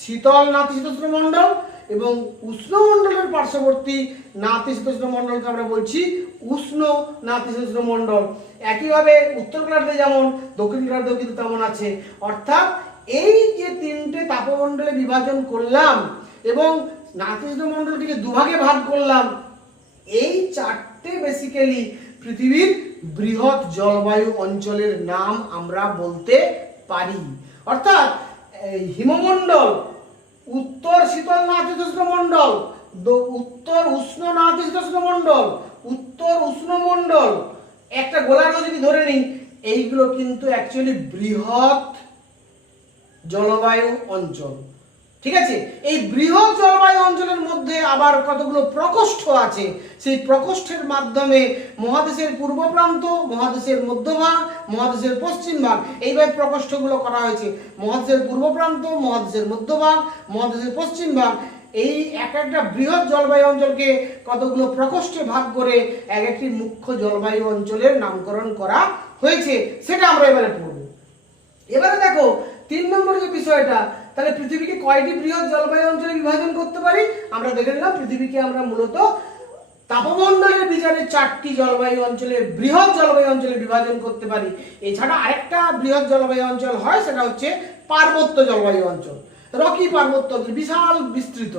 শীতল নাতিশীতোষ্ণ মণ্ডল, এবং উষ্ণমণ্ডলের পার্শ্ববর্তী নাতিশীতোষ্ণ মণ্ডলকে আমরা বলছি উষ্ণ নাতিশীতোষ্ণ মণ্ডল। একইভাবে উত্তর গোলার্ধে যেমন দক্ষিণ গোলার্ধেও কিন্তু তেমন আছে। অর্থাৎ এই যে তিনটে তাপমণ্ডলে বিভাজন করলাম এবং নাতিশীতোষ্ণ মণ্ডলকে যে দুভাগে ভাগ করলাম, এই চারটে বেসিক্যালি পৃথিবীর বৃহৎ জলবায়ু অঞ্চলের নাম আমরা বলতে পারি। অর্থাৎ হিমমণ্ডল, উত্তর শীতল নাতিশীতোষ্ণ মণ্ডল, উত্তর উষ্ণ নাতিশীতোষ্ণ মণ্ডল, উত্তর উষ্ণমণ্ডল, একটা গোলার্ধ যদি ধরে নিই, এইগুলো কিন্তু অ্যাকচুয়ালি বৃহৎ জলবায়ু অঞ্চল। ঠিক আছে, এই বৃহৎ জলবায়ু অঞ্চলের মধ্যে আবার কতগুলো প্রকোষ্ঠ আছে। সেই প্রকোষ্ঠের মাধ্যমে মহাদেশের পূর্ব প্রান্ত, মহাদেশের মধ্যভাগ, মহাদেশের পশ্চিম ভাগ, এইভাবে প্রকোষ্ঠগুলো করা হয়েছে। মহাদেশের পূর্ব প্রান্ত, মহাদেশের মধ্যভাগ, মহাদেশের পশ্চিম ভাগ, এই এক একটা বৃহৎ জলবায়ু অঞ্চলকে কতগুলো প্রকোষ্ঠে ভাগ করে এক একটি মুখ্য জলবায়ু অঞ্চলের নামকরণ করা হয়েছে। সেটা আমরা এবারে পড়ব। এবারে দেখো 3 নম্বর যে বিষয়টা, তাহলে পৃথিবীকে কয়টি বৃহৎ জলবায়ু অঞ্চলে বিভাজন করতে পারি? আমরা দেখে নিলাম পৃথিবীকে আমরা মূলত তাপমণ্ডলের বিচারে 4টি জলবায়ু অঞ্চলে, বৃহৎ জলবায়ু অঞ্চলে বিভাজন করতে পারি। এছাড়া আরেকটা বৃহৎ জলবায়ু অঞ্চল হয়, সেটা হচ্ছে পার্বত্য জলবায়ু অঞ্চল। রকি পার্বত্য অঞ্চল বিশাল বিস্তৃত,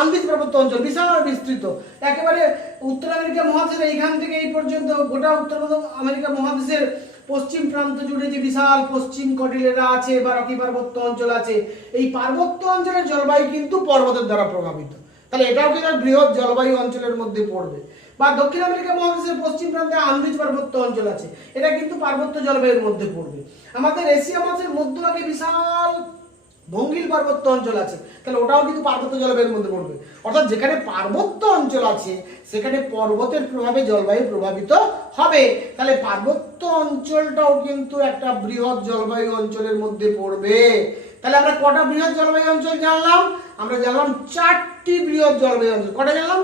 আন্দিজ পার্বত্য অঞ্চল বিশাল বিস্তৃত, একেবারে উত্তর আমেরিকা মহাদেশের এইখান থেকে এই পর্যন্ত গোটা উত্তর আমেরিকা মহাদেশের পশ্চিম প্রান্ত জুড়ে যে বিশাল পশ্চিম কটিলেরা আছে বা রকি পার্বত্য অঞ্চল আছে, এই পার্বত্য অঞ্চলের জলবায়ু কিন্তু পর্বতের দ্বারা প্রভাবিত। তাহলে এটাও কিন্তু বৃহৎ জলবায়ু অঞ্চলের মধ্যে পড়বে। বা দক্ষিণ আমেরিকা মহাদেশের পশ্চিম প্রান্তে আন্দিজ পার্বত্য অঞ্চল আছে, এটা কিন্তু পার্বত্য জলবায়ুর মধ্যে পড়বে। আমাদের এশিয়া মহাদেশের মধ্যভাগে বিশাল ভঙ্গিল পার্বত্য অঞ্চল আছে, তাহলে ওটাও কিন্তু পার্বত্য জলবায়ুর মধ্যে পড়বে। অর্থাৎ যেখানে পার্বত্য অঞ্চল আছে সেখানে পর্বতের প্রভাবে জলবায়ু প্রভাবিত হবে। তাহলে পার্বত্য অঞ্চলটাও কিন্তু একটা বৃহৎ জলবায়ু অঞ্চলের মধ্যে পড়বে। তাহলে আমরা কটা বৃহৎ জলবায়ু অঞ্চল জানলাম? আমরা জানলাম 4টি বৃহৎ জলবায়ু অঞ্চল। কটা জানলাম?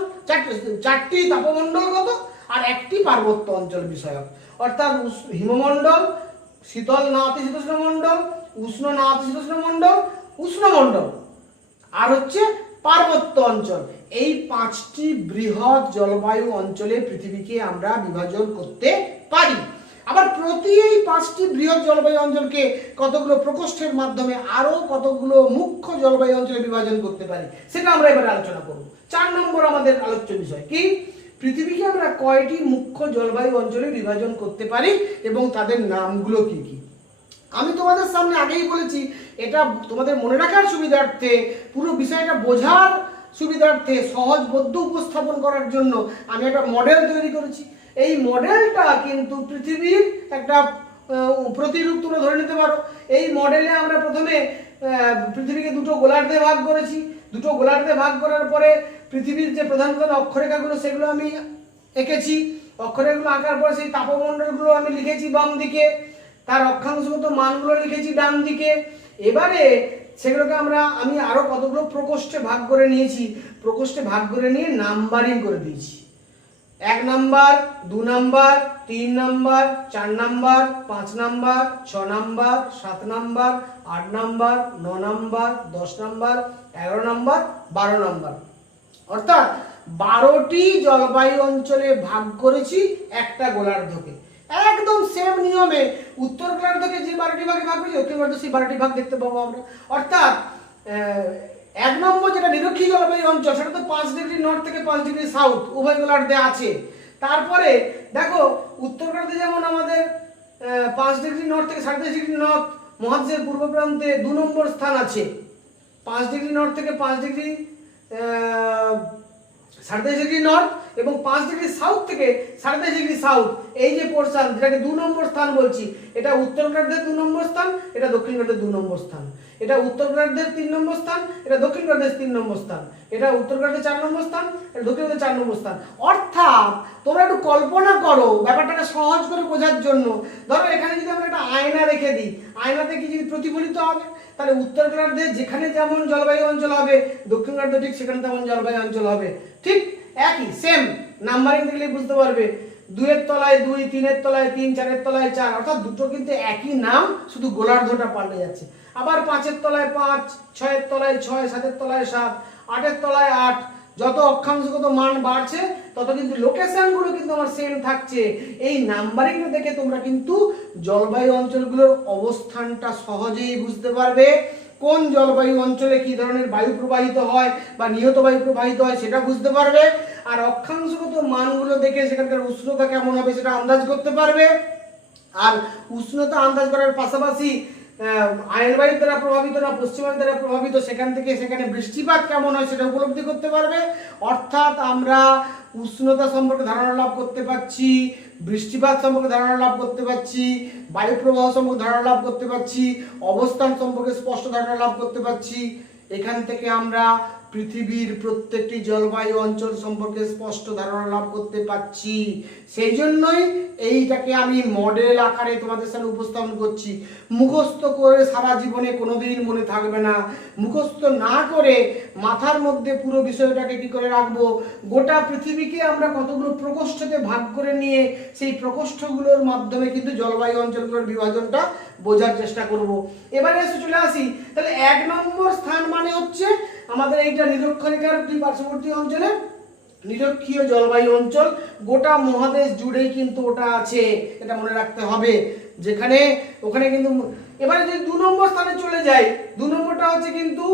4টি তাপমণ্ডলগত আর 1টি পার্বত্য অঞ্চল বিষয়ক। অর্থাৎ হিমমণ্ডল, শীতল নাতিশীতোষ্ণ মণ্ডল, উষ্ণ নাতিশীতোষ্ণ মণ্ডল, উষ্ণমণ্ডল, আর হচ্ছে পার্বত্য অঞ্চল। এই 5টি বৃহৎ জলবায়ু অঞ্চলে পৃথিবীকে আমরা বিভাজন করতে পারি। আবার প্রতি এই 5টি বৃহৎ জলবায়ু অঞ্চলকে কতগুলো প্রকোষ্ঠের মাধ্যমে আরো কতগুলো মুখ্য জলবায়ু অঞ্চলে বিভাজন করতে পারি, সেটা আমরা এবার আলোচনা করব। 4 নম্বর আমাদের আলোচ্য বিষয় কি? পৃথিবীকে আমরা কয়টি মুখ্য জলবায়ু অঞ্চলে বিভাজন করতে পারি এবং তাদের নামগুলো কি কি। আমি তোমাদের সামনে আগেই বলেছি, এটা তোমাদের মনে রাখার সুবিধার্থে, পুরো বিষয়টা বোঝার সুবিধার্থে, সহজবোধ্য উপস্থাপন করার জন্য আমি একটা মডেল তৈরি করেছি। এই মডেলটা কিন্তু পৃথিবীর একটা প্রতিরূপ তোমরা ধরে নিতে পারো। এই মডেলে আমরা প্রথমে পৃথিবীকে দুটো গোলার্ধে ভাগ করেছি। দুটো গোলার্ধে ভাগ করার পরে পৃথিবীর যে প্রধান প্রধান অক্ষরেখাগুলো সেগুলো আমি এঁকেছি। অক্ষরেখাগুলো আঁকার পরে সেই তাপমণ্ডলগুলো আমি লিখেছি বাম দিকে, তার অক্ষাংশগত মানগুলো লিখেছি ডান দিকে। এবারে সেগুলোকে আমি আরো কতগুলো প্রকোষ্ঠে ভাগ করে নিয়েছি। প্রকোষ্ঠে ভাগ করে নিয়ে নাম্বারিং করে দিয়েছি। 1 number, 2 number, 3 number, 4 number, 5 number, 6 number, 7 number, 8 number, 9 number, 10 number, 11 number, 12 number. অর্থাৎ 12টি জলবায়ু অঞ্চলে ভাগ করেছি একটা গোলার্ধকে। একদম সেম নিয়মে উত্তর গোলার্ধকে যে 12টি ভাগে ভাগ করেছি, দক্ষিণ গোলার্ধে সেই 12টি ভাগ দেখতে পাবো আমরা। অর্থাৎ 1 নম্বর যেটা নিরক্ষীয় জলবায়ু অঞ্চল, সেটা তো 5 ডিগ্রি নর্থ থেকে 5 ডিগ্রি সাউথ উভয় গোলার্ধে আছে। তারপরে দেখো উত্তর গোলার্ধে যেমন আমাদের 5 ডিগ্রি নর্থ থেকে 3.5 ডিগ্রি নর্থ মহাদেশের পূর্ব প্রান্তে 2 নম্বর স্থান আছে। 5 ডিগ্রি নর্থ থেকে 5 ডিগ্রি 3.5 ডিগ্রি নর্থ এবং 5 ডিগ্রি সাউথ থেকে 23.5 ডিগ্রি সাউথ, এই যে পোর্শন যেটাকে 2 নম্বর স্থান বলছি, এটা উত্তর গোলার্ধের 2 নম্বর স্থান, এটা দক্ষিণ গোলার্ধের 2 নম্বর স্থান। এটা উত্তর গোলার্ধের 3 নম্বর স্থান, এটা দক্ষিণ গোলার্ধের 3 নম্বর স্থান। এটা উত্তর গোলার্ধের 4 নম্বর স্থান, এটা দক্ষিণ গোলার্ধের 4 নম্বর স্থান। অর্থাৎ তোমরা একটু কল্পনা করো ব্যাপারটাকে সহজ করে বোঝার জন্য। ধরো এখানে যদি আমরা একটা আয়না রেখে দিই, আয়নাতে কি যদি প্রতিফলিত হবে, তাহলে উত্তর গোলার্ধে যেখানে যেমন জলবায়ু অঞ্চল হবে, দক্ষিণ গোলার্ধে ঠিক সেখানে তেমন জলবায়ু অঞ্চল হবে। ঠিক একই সেম নাম্বারিং দেখলে বুঝতে পারবে। 2 এর তলায় 2, 3 এর তলায় 3, 4 এর তলায় 4, অর্থাৎ দুটো কিন্তু একই নাম, শুধু গোলার্ধটা পাল্টে যাচ্ছে। আবার 5 এর তলায় 5, 6 এর তলায় 6, 7 এর তলায় 7, 8 এর তলায় 8। যত অক্ষাংশগত মান বাড়ছে তত কিন্তু লোকেশনগুলো কিন্তু আমার সেম থাকছে। এই নাম্বারিংটা দেখে তোমরা কিন্তু জলবায়ু অঞ্চলগুলোর অবস্থানটা সহজেই বুঝতে পারবে। কোন জলবায়ু অঞ্চলে কি ধরনের বায়ু প্রবাহিত হয় বা নিয়ত বায়ু প্রবাহিত হয় সেটা বুঝতে পারবে। আর অক্ষাংশগত মানগুলো দেখে সেখানকার উষ্ণতা কেমন হবে সেটা আন্দাজ করতে পারবে। আর উষ্ণতা আন্দাজ করার পাশাপাশি আয়ন বায়ুর দ্বারা প্রভাবিত না পশ্চিমায়ন দ্বারা প্রভাবিত, সেখান থেকে সেখানে বৃষ্টিপাত কেমন হয় সেটা উপলব্ধি করতে পারবে। অর্থাৎ আমরা উষ্ণতা সম্পর্কে ধারণা লাভ করতে পারছি, বৃষ্টিপাত সম্পর্কে ধারণা লাভ করতে পারছি, বায়ু প্রবাহ সম্পর্কে ধারণা লাভ করতে পারছি, অবস্থান সম্পর্কে স্পষ্ট ধারণা লাভ করতে পারছি। এখান থেকে আমরা পৃথিবীর প্রত্যেকটি জলবায়ু অঞ্চল সম্পর্কে স্পষ্ট ধারণা লাভ করতে পারছি। সেই জন্যই এইটাকে আমি মডেল আকারে তোমাদের সামনে উপস্থাপন করছি। মুখস্থ করে সারা জীবনে কোনোদিন মনে থাকবে না। মুখস্থ না করে মাথার মধ্যে পুরো বিষয়টাকে কি করে রাখবো, গোটা পৃথিবীকে আমরা কতগুলো প্রকোষ্ঠতে ভাগ করে নিয়ে সেই প্রকোষ্ঠগুলোর মাধ্যমে কিন্তু জলবায়ু অঞ্চলগুলোর বিভাজনটা বোঝার চেষ্টা করব। এবারে এসে চলে আসি, তাহলে 1 নম্বর স্থান মানে হচ্ছে আমাদের এইটা নিরক্ষরেখার দুই পার্শ্ববর্তী অঞ্চলে নিরক্ষীয় জলবায়ু অঞ্চল। গোটা মহাদেশ জুড়েই কিন্তু ওটা আছে, এটা মনে রাখতে হবে। যেখানে ওখানে কিন্তু এবারে যদি 2 নম্বর স্থানে চলে যাই, 2 নম্বরটা হচ্ছে কিন্তু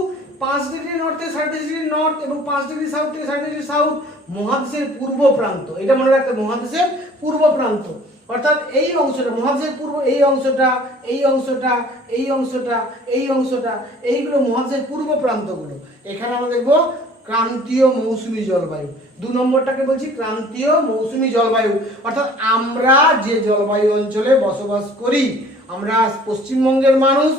5 ডিগ্রি নর্থ থেকে 23.5 ডিগ্রি নর্থ এবং 5 ডিগ্রি সাউথ থেকে 23.5 ডিগ্রি সাউথ, মহাদেশের পূর্ব প্রান্ত। এটা মনে রাখতে, মহাদেশের পূর্ব প্রান্ত। অর্থাৎ এই অংশটা মহাদেশের পূর্ব, এই অংশটা, এই অংশটা, এই অংশটা, এই অংশটা, এইগুলো মহাদেশের পূর্ব প্রান্তগুলো। এখানে আমরা দেখবো ক্রান্তীয় মৌসুমী জলবায়ু। 2 নম্বরটাকে বলছি ক্রান্তীয় মৌসুমী জলবায়ু। অর্থাৎ আমরা যে জলবায়ু অঞ্চলে বসবাস করি, আমরা পশ্চিমবঙ্গের মানুষ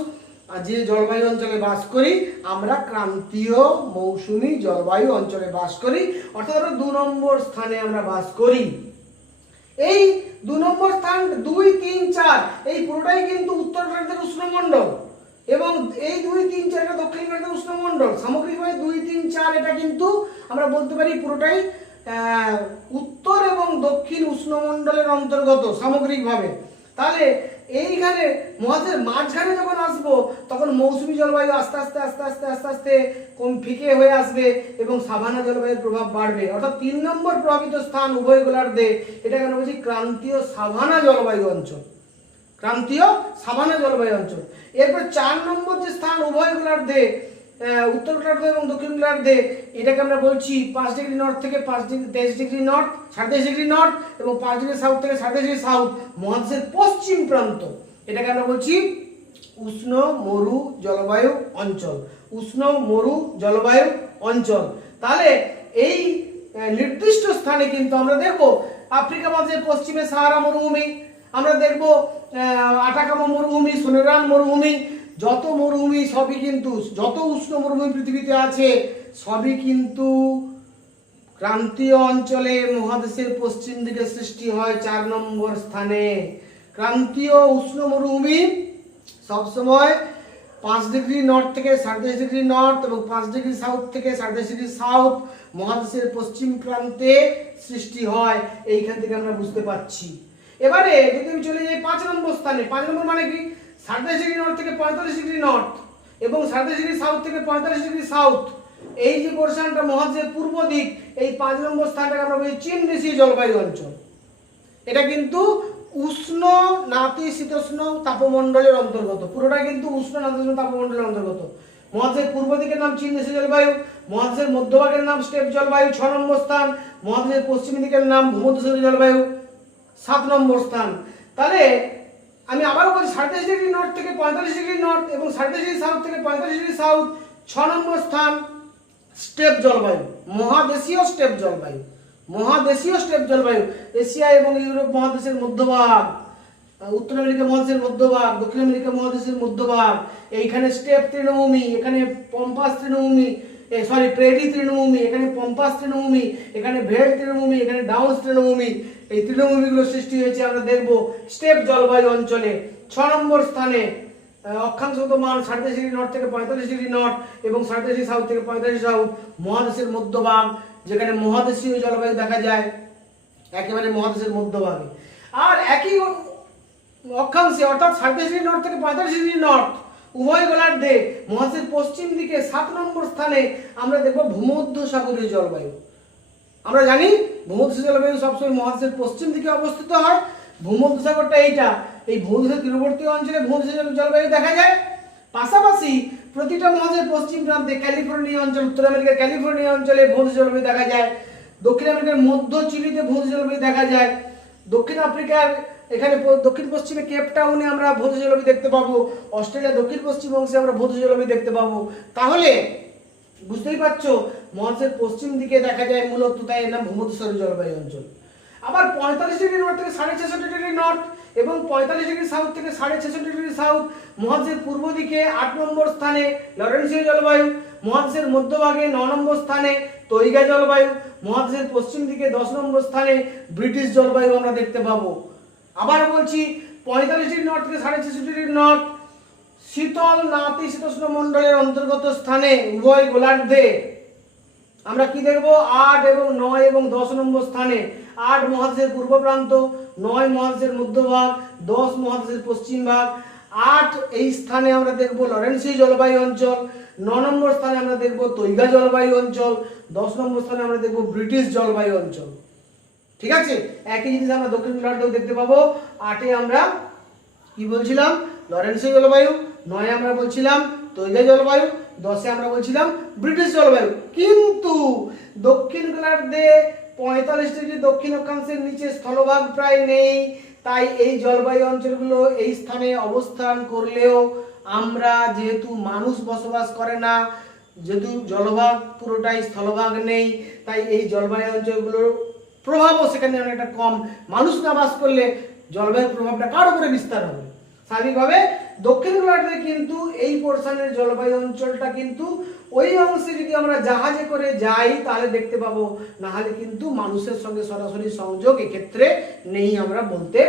যে জলবায়ু অঞ্চলে বাস করি, আমরা ক্রান্তীয় মৌসুমী জলবায়ু অঞ্চলে বাস করি। অর্থাৎ 2 নম্বর স্থানে আমরা বাস করি। এই 2 নম্বর স্থান 2, 3, 4 এই পুরোটাই কিন্তু উত্তর গোলার্ধের উষ্ণমণ্ডল এবং এই 2, 3, 4 এটা দক্ষিণ গোলার্ধের উষ্ণমণ্ডল। সামগ্রিকভাবে 2, 3, 4 এটা কিন্তু আমরা বলতে পারি পুরোটাই উত্তর এবং দক্ষিণ উষ্ণমণ্ডলের অন্তর্গত সামগ্রিকভাবে। তাহলে এইখানে মহাদেশের মাঝখানে যখন আসবো তখন মৌসুমী জলবায়ু আস্তে আস্তে আস্তে আস্তে আস্তে আস্তে কম ফিকে হয়ে আসবে এবং সাভানা জলবায়ুর প্রভাব বাড়বে। অর্থাৎ 3 নম্বর প্রভাবিত স্থান উভয় গোলার্ধে, এটাকে আমরা বলছি ক্রান্তীয় সাভানা জলবায়ু অঞ্চল। ক্রান্তীয় সাভানা জলবায়ু অঞ্চল। এরপর 4 নম্বর যে স্থান উভয় গোলার্ধে, উত্তর গোলার্ধ এবং দক্ষিণ গোলার্ধে, এটাকে আমরা বলছি 5 ডিগ্রি নর্থ থেকে 23 ডিগ্রি নর্থ, 23.5 ডিগ্রি নর্থ এবং 5 ডিগ্রি সাউথ থেকে 23.5 ডিগ্রি সাউথ, মহাদেশের পশ্চিম প্রান্ত। এটাকে আমরা বলছি উষ্ণ মরু জলবায়ু অঞ্চল। উষ্ণ মরু জলবায়ু অঞ্চল। তাহলে এই নির্দিষ্ট স্থানে কিন্তু আমরা দেখব আফ্রিকা মহাদেশের পশ্চিমে সাহারা মরুভূমি, আমরা দেখব আটাকামা মরুভূমি, সোনেরান মরুভূমি। যত মরুভূমি সবই কিন্তু, যত উষ্ণ মরুভূমি পৃথিবীতে আছে সবই কিন্তু ক্রান্তীয় অঞ্চলে মহাদেশের পশ্চিম দিকে সৃষ্টি হয় 4 নম্বর স্থানে। ক্রান্তীয় উষ্ণ মরুভূমি সবসময় 5 ডিগ্রি নর্থ থেকে 23.5 ডিগ্রি নর্থ এবং 5 ডিগ্রি সাউথ থেকে 23.5 ডিগ্রি সাউথ মহাদেশের পশ্চিম প্রান্তে সৃষ্টি হয়। এইখান থেকে আমরা বুঝতে পারছি। এবারে যদি আমি চলে যাই 5 নম্বর স্থানে, 5 নম্বর মানে কি 27 ডিগ্রি নর্থ থেকে 45 ডিগ্রি নর্থ এবং 27 ডিগ্রি সাউথ থেকে 45 ডিগ্রি সাউথ, এই যে পোর্শনটা মহাদেশের পূর্ব দিক, এই 5 নম্বর স্থানটাকে আমরা বলি চীন দেশীয় জলবায়ু অঞ্চল। এটা কিন্তু উষ্ণ নাতিশীতোষ্ণ তাপমণ্ডলের অন্তর্গত, পুরোটা কিন্তু উষ্ণ নাতিশীতোষ্ণ তাপমণ্ডলের অন্তর্গত। মহাদেশের পূর্ব দিকের নাম চীন দেশীয় জলবায়ু, মহাদেশের মধ্যভাগের নাম স্টেপ জলবায়ু 6 নম্বর স্থান, মহাদেশের পশ্চিম দিকের নাম ভূমধ্যসাগরীয় জলবায়ু 7 নম্বর স্থান। তাহলে আমি আবারও বলছি 27 ডিগ্রি নর্থ থেকে 45 ডিগ্রি নর্থ এবং 27 ডিগ্রি সাউথ থেকে 45 ডিগ্রি সাউথ 6 নম্বর স্থান স্টেপ জলবায়ু, মহাদেশীয় স্টেপ জলবায়ু, মহাদেশীয় স্টেপ জলবায়ু, এশিয়া এবং ইউরোপ মহাদেশের মধ্যভাগ, উত্তর আমেরিকা মহাদেশের মধ্যভাগ, দক্ষিণ আমেরিকা মহাদেশের মধ্যভাগ, এইখানে স্টেপ তৃণভূমি, এখানে পম্পাস তৃণভূমি, প্রেরি তৃণভূমি, এখানে পম্পাস তৃণভূমি, এখানে ভেল তৃণভূমি, এখানে ডাউন্স তৃণভূমি। এই তৃণভূমিগুলো সৃষ্টি হয়েছে আমরা দেখব স্টেপ জলবায়ু অঞ্চলে। 6 নম্বর স্থানে অক্ষাংশগত মান 3.5 নর্থ থেকে 45 নর্থ এবং 3.5 সাউথ থেকে 45 সাউথ, মহাদেশের মধ্যভাগ, যেখানে মহাদেশীয় জলবায়ু দেখা যায় একেবারে মহাদেশের মধ্যভাগে। আর একই অক্ষাংশে অর্থাৎ 3.5 নর্থ থেকে 45 নর্থ উভয় গোলার্ধে মহাদেশের পশ্চিম দিকে 7 নম্বর স্থানে আমরা দেখব ভূমধ্যসাগরীয় জলবায়ু। আমরা জানি ভূমধ্যসাগরীয় জলবায়ু সবসময় মহাদেশের পশ্চিম দিকে অবস্থিত হয়। ভূমধ্যসাগরটা এইটা, এই ভূমধ্যসাগর তীরবর্তী অঞ্চলে ভূমধ্যসাগরীয় জলবায়ু দেখা যায়। পাশাপাশি প্রতিটা মহাদেশের পশ্চিম প্রান্তে ক্যালিফোর্নিয়া অঞ্চল, উত্তর আমেরিকার ক্যালিফোর্নিয়া অঞ্চলে ভূমধ্যসাগরীয় জলবায়ু দেখা যায়। দক্ষিণ আমেরিকার মধ্য চিলিতে ভূমধ্যসাগরীয় জলবায়ু দেখা যায়। দক্ষিণ আফ্রিকার এখানে দক্ষিণ পশ্চিমে কেপ টাউনে আমরা ভূমধ্যসাগরীয় জলবায়ু দেখতে পাবো। অস্ট্রেলিয়া দক্ষিণ পশ্চিম অংশে আমরা ভূমধ্যসাগরীয় জলবায়ু দেখতে পাবো। তাহলে বুঝতেই পারছো মহাদেশের পশ্চিম দিকে দেখা যায় মূলত, তাই এর নাম ভূমধ্যসাগরীয় জলবায়ু অঞ্চল। আবার 45 নর্থ থেকে 66.5 নর্থ এবং 45 সাউথ থেকে 66.5 সাউথ, মহাদেশের পূর্ব দিকে 8 নম্বর স্থানে লরেন্সীয় জলবায়ু, মহাদেশের মধ্যভাগে 9 নম্বর স্থানে তৈগা জলবায়ু, মহাদেশের পশ্চিম দিকে 10 নম্বর স্থানে ব্রিটিশ জলবায়ু আমরা দেখতে পাবো। আবার বলছি 45 নর্থ থেকে 66 নর্থ শীতল নাতিশীতোষ্ণ মণ্ডলের অন্তর্গত স্থানে উভয় গোলার্ধে আমরা কি দেখব 8 এবং 9 এবং 10 নম্বর স্থানে 8 মহাদেশের পূর্ব প্রান্ত, 9 মহাদেশের মধ্যভাগ, 10 মহাদেশের পশ্চিম ভাগ। 8 এই স্থানে আমরা দেখব লরেন্সীয় জলবায়ু অঞ্চল, 9 নম্বর স্থানে আমরা দেখব তৈগা জলবায়ু অঞ্চল, 10 নম্বর স্থানে আমরা দেখব ব্রিটিশ জলবায়ু অঞ্চল। ঠিক আছে, একই জিনিস আমরা দক্ষিণ গোলার্ধেও দেখতে পাবো। 8-এ আমরা কি বলছিলাম লরেন্সীয় জলবায়ু, 9-এ আমরা বলছিলাম তৈগা জলবায়ু, 10-এ আমরা বলছিলাম ব্রিটিশ জলবায়ু। কিন্তু দক্ষিণ গোলার্ধে 45 ডিগ্রি দক্ষিণ অক্ষাংশের নিচে স্থলভাগ প্রায় নেই। তাই এই জলবায়ু অঞ্চলগুলো এই স্থানে অবস্থান করলেও আমরা যেহেতু মানুষ বসবাস করে না, যেহেতু জলভাগ পুরোটাই স্থলভাগ নেই, তাই এই জলবায়ু অঞ্চলগুলোর প্রভাবও সেখানে অনেকটা কম। মানুষ না বাস করলে জলবায়ুর প্রভাবটা কার উপরে বিস্তার হবে? স্বাভাবিকভাবে দক্ষিণ গোলার্ধে কিন্তু এই পোর্শনের জলবায়ু অঞ্চলটা কিন্তু ওই অংশে যদি আমরা জাহাজে করে যাই তাহলে দেখতে পাবো, না হলে কিন্তু মানুষের সঙ্গে সরাসরি সংযোগ এক্ষেত্রে নেই আমরা বলতে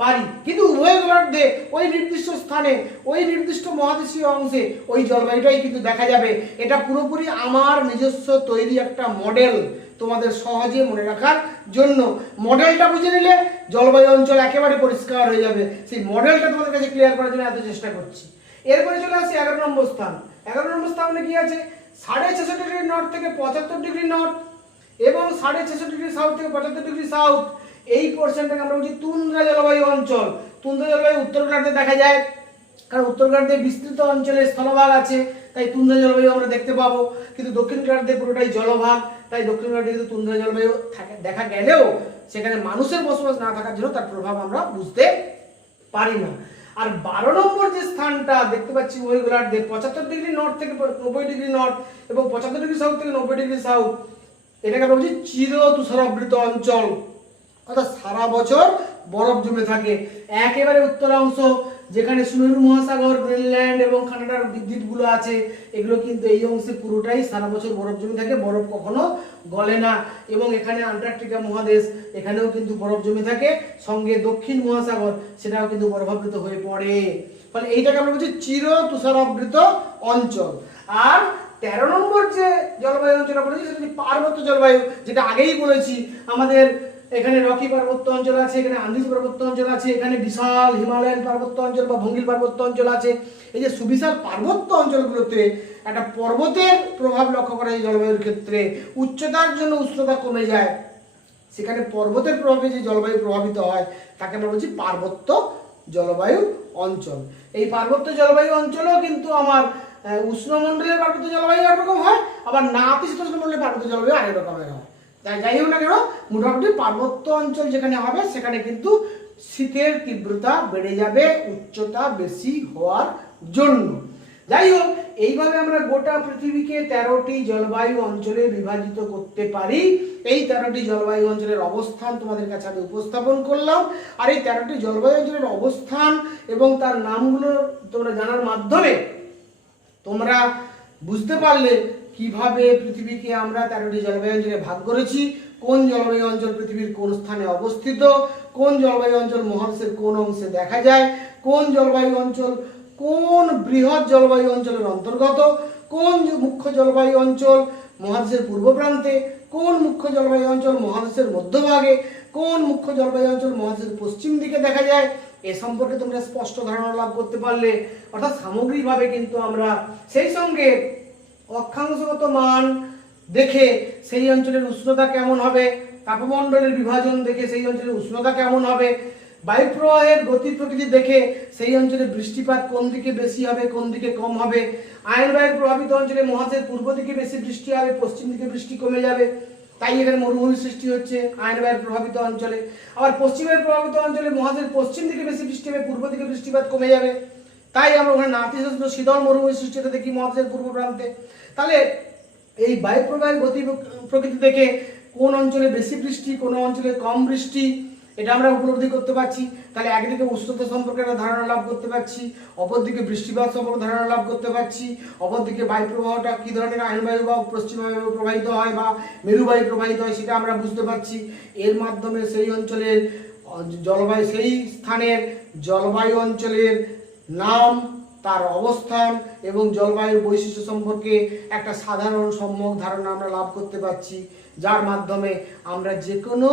পারি। কিন্তু উভয় গোলার্ধে ওই নির্দিষ্ট স্থানে ওই নির্দিষ্ট মহাদেশীয় অংশে ওই জলবায়ুটাই কিন্তু দেখা যাবে। এটা পুরোপুরি আমার নিজস্ব তৈরি একটা মডেল, তোমাদের সহজে মনে রাখার জন্য। মডেলটা বুঝে নিলে জলবায়ু অঞ্চল একেবারে পরিষ্কার হয়ে যাবে। সেই মডেলটা তোমাদের কাছে ক্লিয়ার করার জন্য এত চেষ্টা করছি। এরপরে চলে আসি 11 নম্বর স্থান। 11 নম্বর স্থানে কি আছে 66.5 ডিগ্রি নর্থ থেকে 75 ডিগ্রি নর্থ এবং 66.5 ডিগ্রি সাউথ থেকে 75 ডিগ্রি সাউথ। এই পোর্শনটাকে আমরা বলছি তুন্দ্রা জলবায়ু অঞ্চল। তুন্দ্রা জলবায়ু উত্তর গোলার্ধে দেখা যায়, কারণ উত্তর গোলার্ধে বিস্তৃত অঞ্চলে স্থলভাগ আছে, তাই তুন্দ্রা জলবায়ু আমরা দেখতে পাবো। কিন্তু দক্ষিণ গোলার্ধে পুরোটাই জলভাগ, তাই দক্ষিণ গোলার্ধে কিন্তু তুন্দ্রা জলবায়ু দেখা গেলেও সেখানে মানুষের বসবাস না থাকার জন্য তার প্রভাব আমরা বুঝতে পারি না। আর 12 নম্বর যে স্থানটা দেখতে পাচ্ছি ওই গোলার্ধে 75 ডিগ্রি নর্থ থেকে 90 ডিগ্রি নর্থ এবং 75 ডিগ্রি সাউথ থেকে 90 ডিগ্রি সাউথ, এটাকে আমরা বলছি চির তুষারাবৃত অঞ্চল, অর্থাৎ সারা বছর বরফ জমে থাকে। একেবারে উত্তর অংশ যেখানে সুমেরু মহাসাগর, গ্রিনল্যান্ড এবং কানাডার দ্বীপগুলো আছে, এগুলো কিন্তু এই অংশে পুরোটাই সারা বছর বরফ জমে থাকে, বরফ কখনো গলে না। এবং এখানে আন্টার্কটিকা মহাদেশ, এখানেও কিন্তু বরফ জমে থাকে, সঙ্গে দক্ষিণ মহাসাগর সেটাও কিন্তু বরফাবৃত হয়ে পড়ে। ফলে এইটাকে আমরা বলছি চির তুষারাবৃত অঞ্চল। আর 13 নম্বর যে জলবায়ু অঞ্চলটা বলেছি সেটা হচ্ছে পার্বত্য জলবায়ু, যেটা আগেই বলেছি। আমাদের এখানে রকি পার্বত্য অঞ্চল আছে, এখানে আন্দিজ পার্বত্য অঞ্চল আছে, এখানে বিশাল হিমালয়ান পার্বত্য অঞ্চল বা ভঙ্গিল পার্বত্য অঞ্চল আছে। এই যে সুবিশাল পার্বত্য অঞ্চলগুলোতে একটা পর্বতের প্রভাব লক্ষ্য করা যায় জলবায়ুর ক্ষেত্রে। উচ্চতার জন্য উষ্ণতা কমে যায়, সেখানে পর্বতের প্রভাবে যে জলবায়ু প্রভাবিত হয় তাকে আমরা বলছি পার্বত্য জলবায়ু অঞ্চল। এই পার্বত্য জলবায়ু অঞ্চলেও কিন্তু আমার উষ্ণমণ্ডলের পার্বত্য জলবায়ু একরকম হয়, আবার নাতিশীতোষ্ণ মণ্ডলের পার্বত্য জলবায়ু আরেক রকমের হয়। যাই হোক না কেন, মোটামুটি পার্বত্য অঞ্চল যেখানে হবে সেখানে কিন্তু শীতের তীব্রতা বেড়ে যাবে উচ্চতা বেশি হওয়ার জন্য। যাই হোক, এইভাবে আমরা গোটা পৃথিবীকে 13টি জলবায়ু অঞ্চলে বিভাজিত করতে পারি। এই 13টি জলবায়ু অঞ্চলের অবস্থান তোমাদের কাছে আমি উপস্থাপন করলাম। আর এই 13টি জলবায়ু অঞ্চলের অবস্থান এবং তার নামগুলো তোমরা জানার মাধ্যমে তোমরা বুঝতে পারলে কিভাবে পৃথিবীকে আমরা 13টি জলবায়ু অঞ্চলে ভাগ করেছি, কোন জলবায়ু অঞ্চল পৃথিবীর কোন স্থানে অবস্থিত, কোন জলবায়ু অঞ্চল মহাদেশের কোন অংশে দেখা যায়, কোন জলবায়ু অঞ্চল কোন বৃহৎ জলবায়ু অঞ্চলের অন্তর্গত, কোন মুখ্য জলবায়ু অঞ্চল মহাদেশের পূর্ব প্রান্তে, কোন মুখ্য জলবায়ু অঞ্চল মহাদেশের মধ্যভাগে, কোন মুখ্য জলবায়ু অঞ্চল মহাদেশের পশ্চিম দিকে দেখা যায়, এ সম্পর্কে তোমরা স্পষ্ট ধারণা লাভ করতে পারলে। অর্থাৎ সামগ্রিকভাবে কিন্তু আমরা সেই সঙ্গে অক্ষাংশগত মান দেখে সেই অঞ্চলের উষ্ণতা কেমন হবে, তাপমণ্ডলের বিভাজন দেখে সেই অঞ্চলের উষ্ণতা কেমন হবে, বায়ু প্রবাহের গতি প্রকৃতি দেখে সেই অঞ্চলে বৃষ্টিপাত কোন দিকে বেশি হবে কোন দিকে কম হবে, আয়ন বায়ুর প্রভাবিত অঞ্চলে মহাদেশের পূর্ব দিকে বেশি বৃষ্টি হবে, পশ্চিম দিকে বৃষ্টি কমে যাবে, তাই এখানে মরুভূমি সৃষ্টি হচ্ছে আয়ন বায়ুর প্রভাবিত অঞ্চলে। আবার পশ্চিমের প্রভাবিত অঞ্চলে মহাদেশের পশ্চিম দিকে বেশি বৃষ্টি হবে, পূর্ব দিকে বৃষ্টিপাত কমে যাবে, তাই আমরা ওখানে নাতিশীতোষ্ণ শীতল মরুভূমি সৃষ্টি হতে দেখি মহাদেশের পূর্ব প্রান্তে। তাহলে এই বায়ু প্রবাহের গতি প্রকৃতি দেখে কোন অঞ্চলে বেশি বৃষ্টি কোন অঞ্চলে কম বৃষ্টি এটা আমরা উপলব্ধি করতে পারছি। তাহলে একদিকে উষ্ণতা সম্পর্কে একটা ধারণা লাভ করতে পারছি, অপরদিকে বৃষ্টিপাত সম্পর্কে ধারণা লাভ করতে পারছি, অপরদিকে বায়ু প্রবাহটা কি ধরনের আয়ন বায়ু বা পশ্চিম বায়ু প্রবাহিত হয় বা মেরু বায়ু প্রবাহিত হয় সেটা আমরা বুঝতে পারছি। এর মাধ্যমে সেই অঞ্চলের জলবায়ু সেই স্থানের জলবায়ু অঞ্চলের নাম, তার অবস্থান এবং জলবায়ুর বৈশিষ্ট্য সম্পর্কে একটা সাধারণ সম্যক ধারণা আমরা লাভ করতে পারছি, যার মাধ্যমে আমরা যে কোনো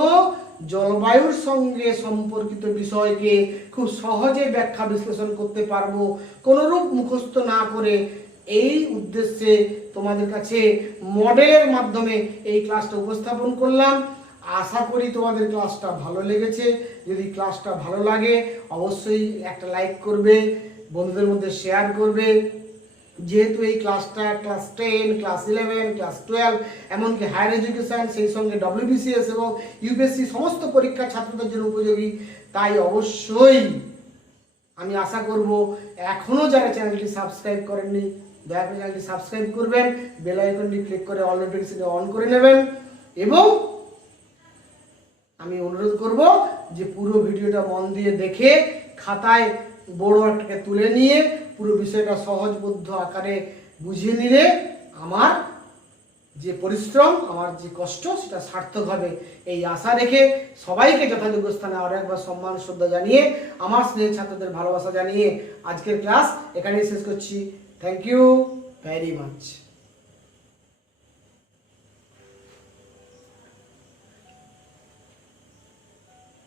জলবায়ুর সঙ্গে সম্পর্কিত বিষয়কে খুব সহজে ব্যাখ্যা বিশ্লেষণ করতে পারবো কোনোরূপ মুখস্থ না করে। এই উদ্দেশ্যে তোমাদের কাছে মডেলের মাধ্যমে এই ক্লাসটা উপস্থাপন করলাম। আশা করি তোমাদের ক্লাসটা ভালো লেগেছে। যদি ক্লাসটা ভালো লাগে অবশ্যই একটা লাইক করবে, বন্ধুদের মধ্যে শেয়ার করবে। যেহেতু এই ক্লাসটা ক্লাস 10, ক্লাস 11, ক্লাস 12 এমনকি হায়ার এডুকেশন সেই সঙ্গে WBCS এবং ইউপিএসসি সমস্ত পরীক্ষা ছাত্রদের জন্য উপযোগী, তাই অবশ্যই আমি আশা করব এখনও যারা চ্যানেলটি সাবস্ক্রাইব করেননি দয়া করে চ্যানেলটি সাবস্ক্রাইব করবেন, বেল আইকনটি ক্লিক করে অল নোটিফিকেশন অন করে নেবেন এবং আমি অনুরোধ করব যে পুরো ভিডিওটা মন দিয়ে দেখে খাতায় বড় একটাকে তুলে নিয়ে পুরো বিষয়টা সহজবোধ্য আকারে বুঝিয়ে নিলে আমার যে পরিশ্রম আমার যে কষ্ট সেটা সার্থক হবে এই আশা রেখে সবাইকে যথাযোগ্য স্থানে আরো একবার সম্মান শ্রদ্ধা জানিয়ে আমার স্নেহের ছাত্রদের ভালোবাসা জানিয়ে আজকের ক্লাস এখানেই শেষ করছি। Thank you very much.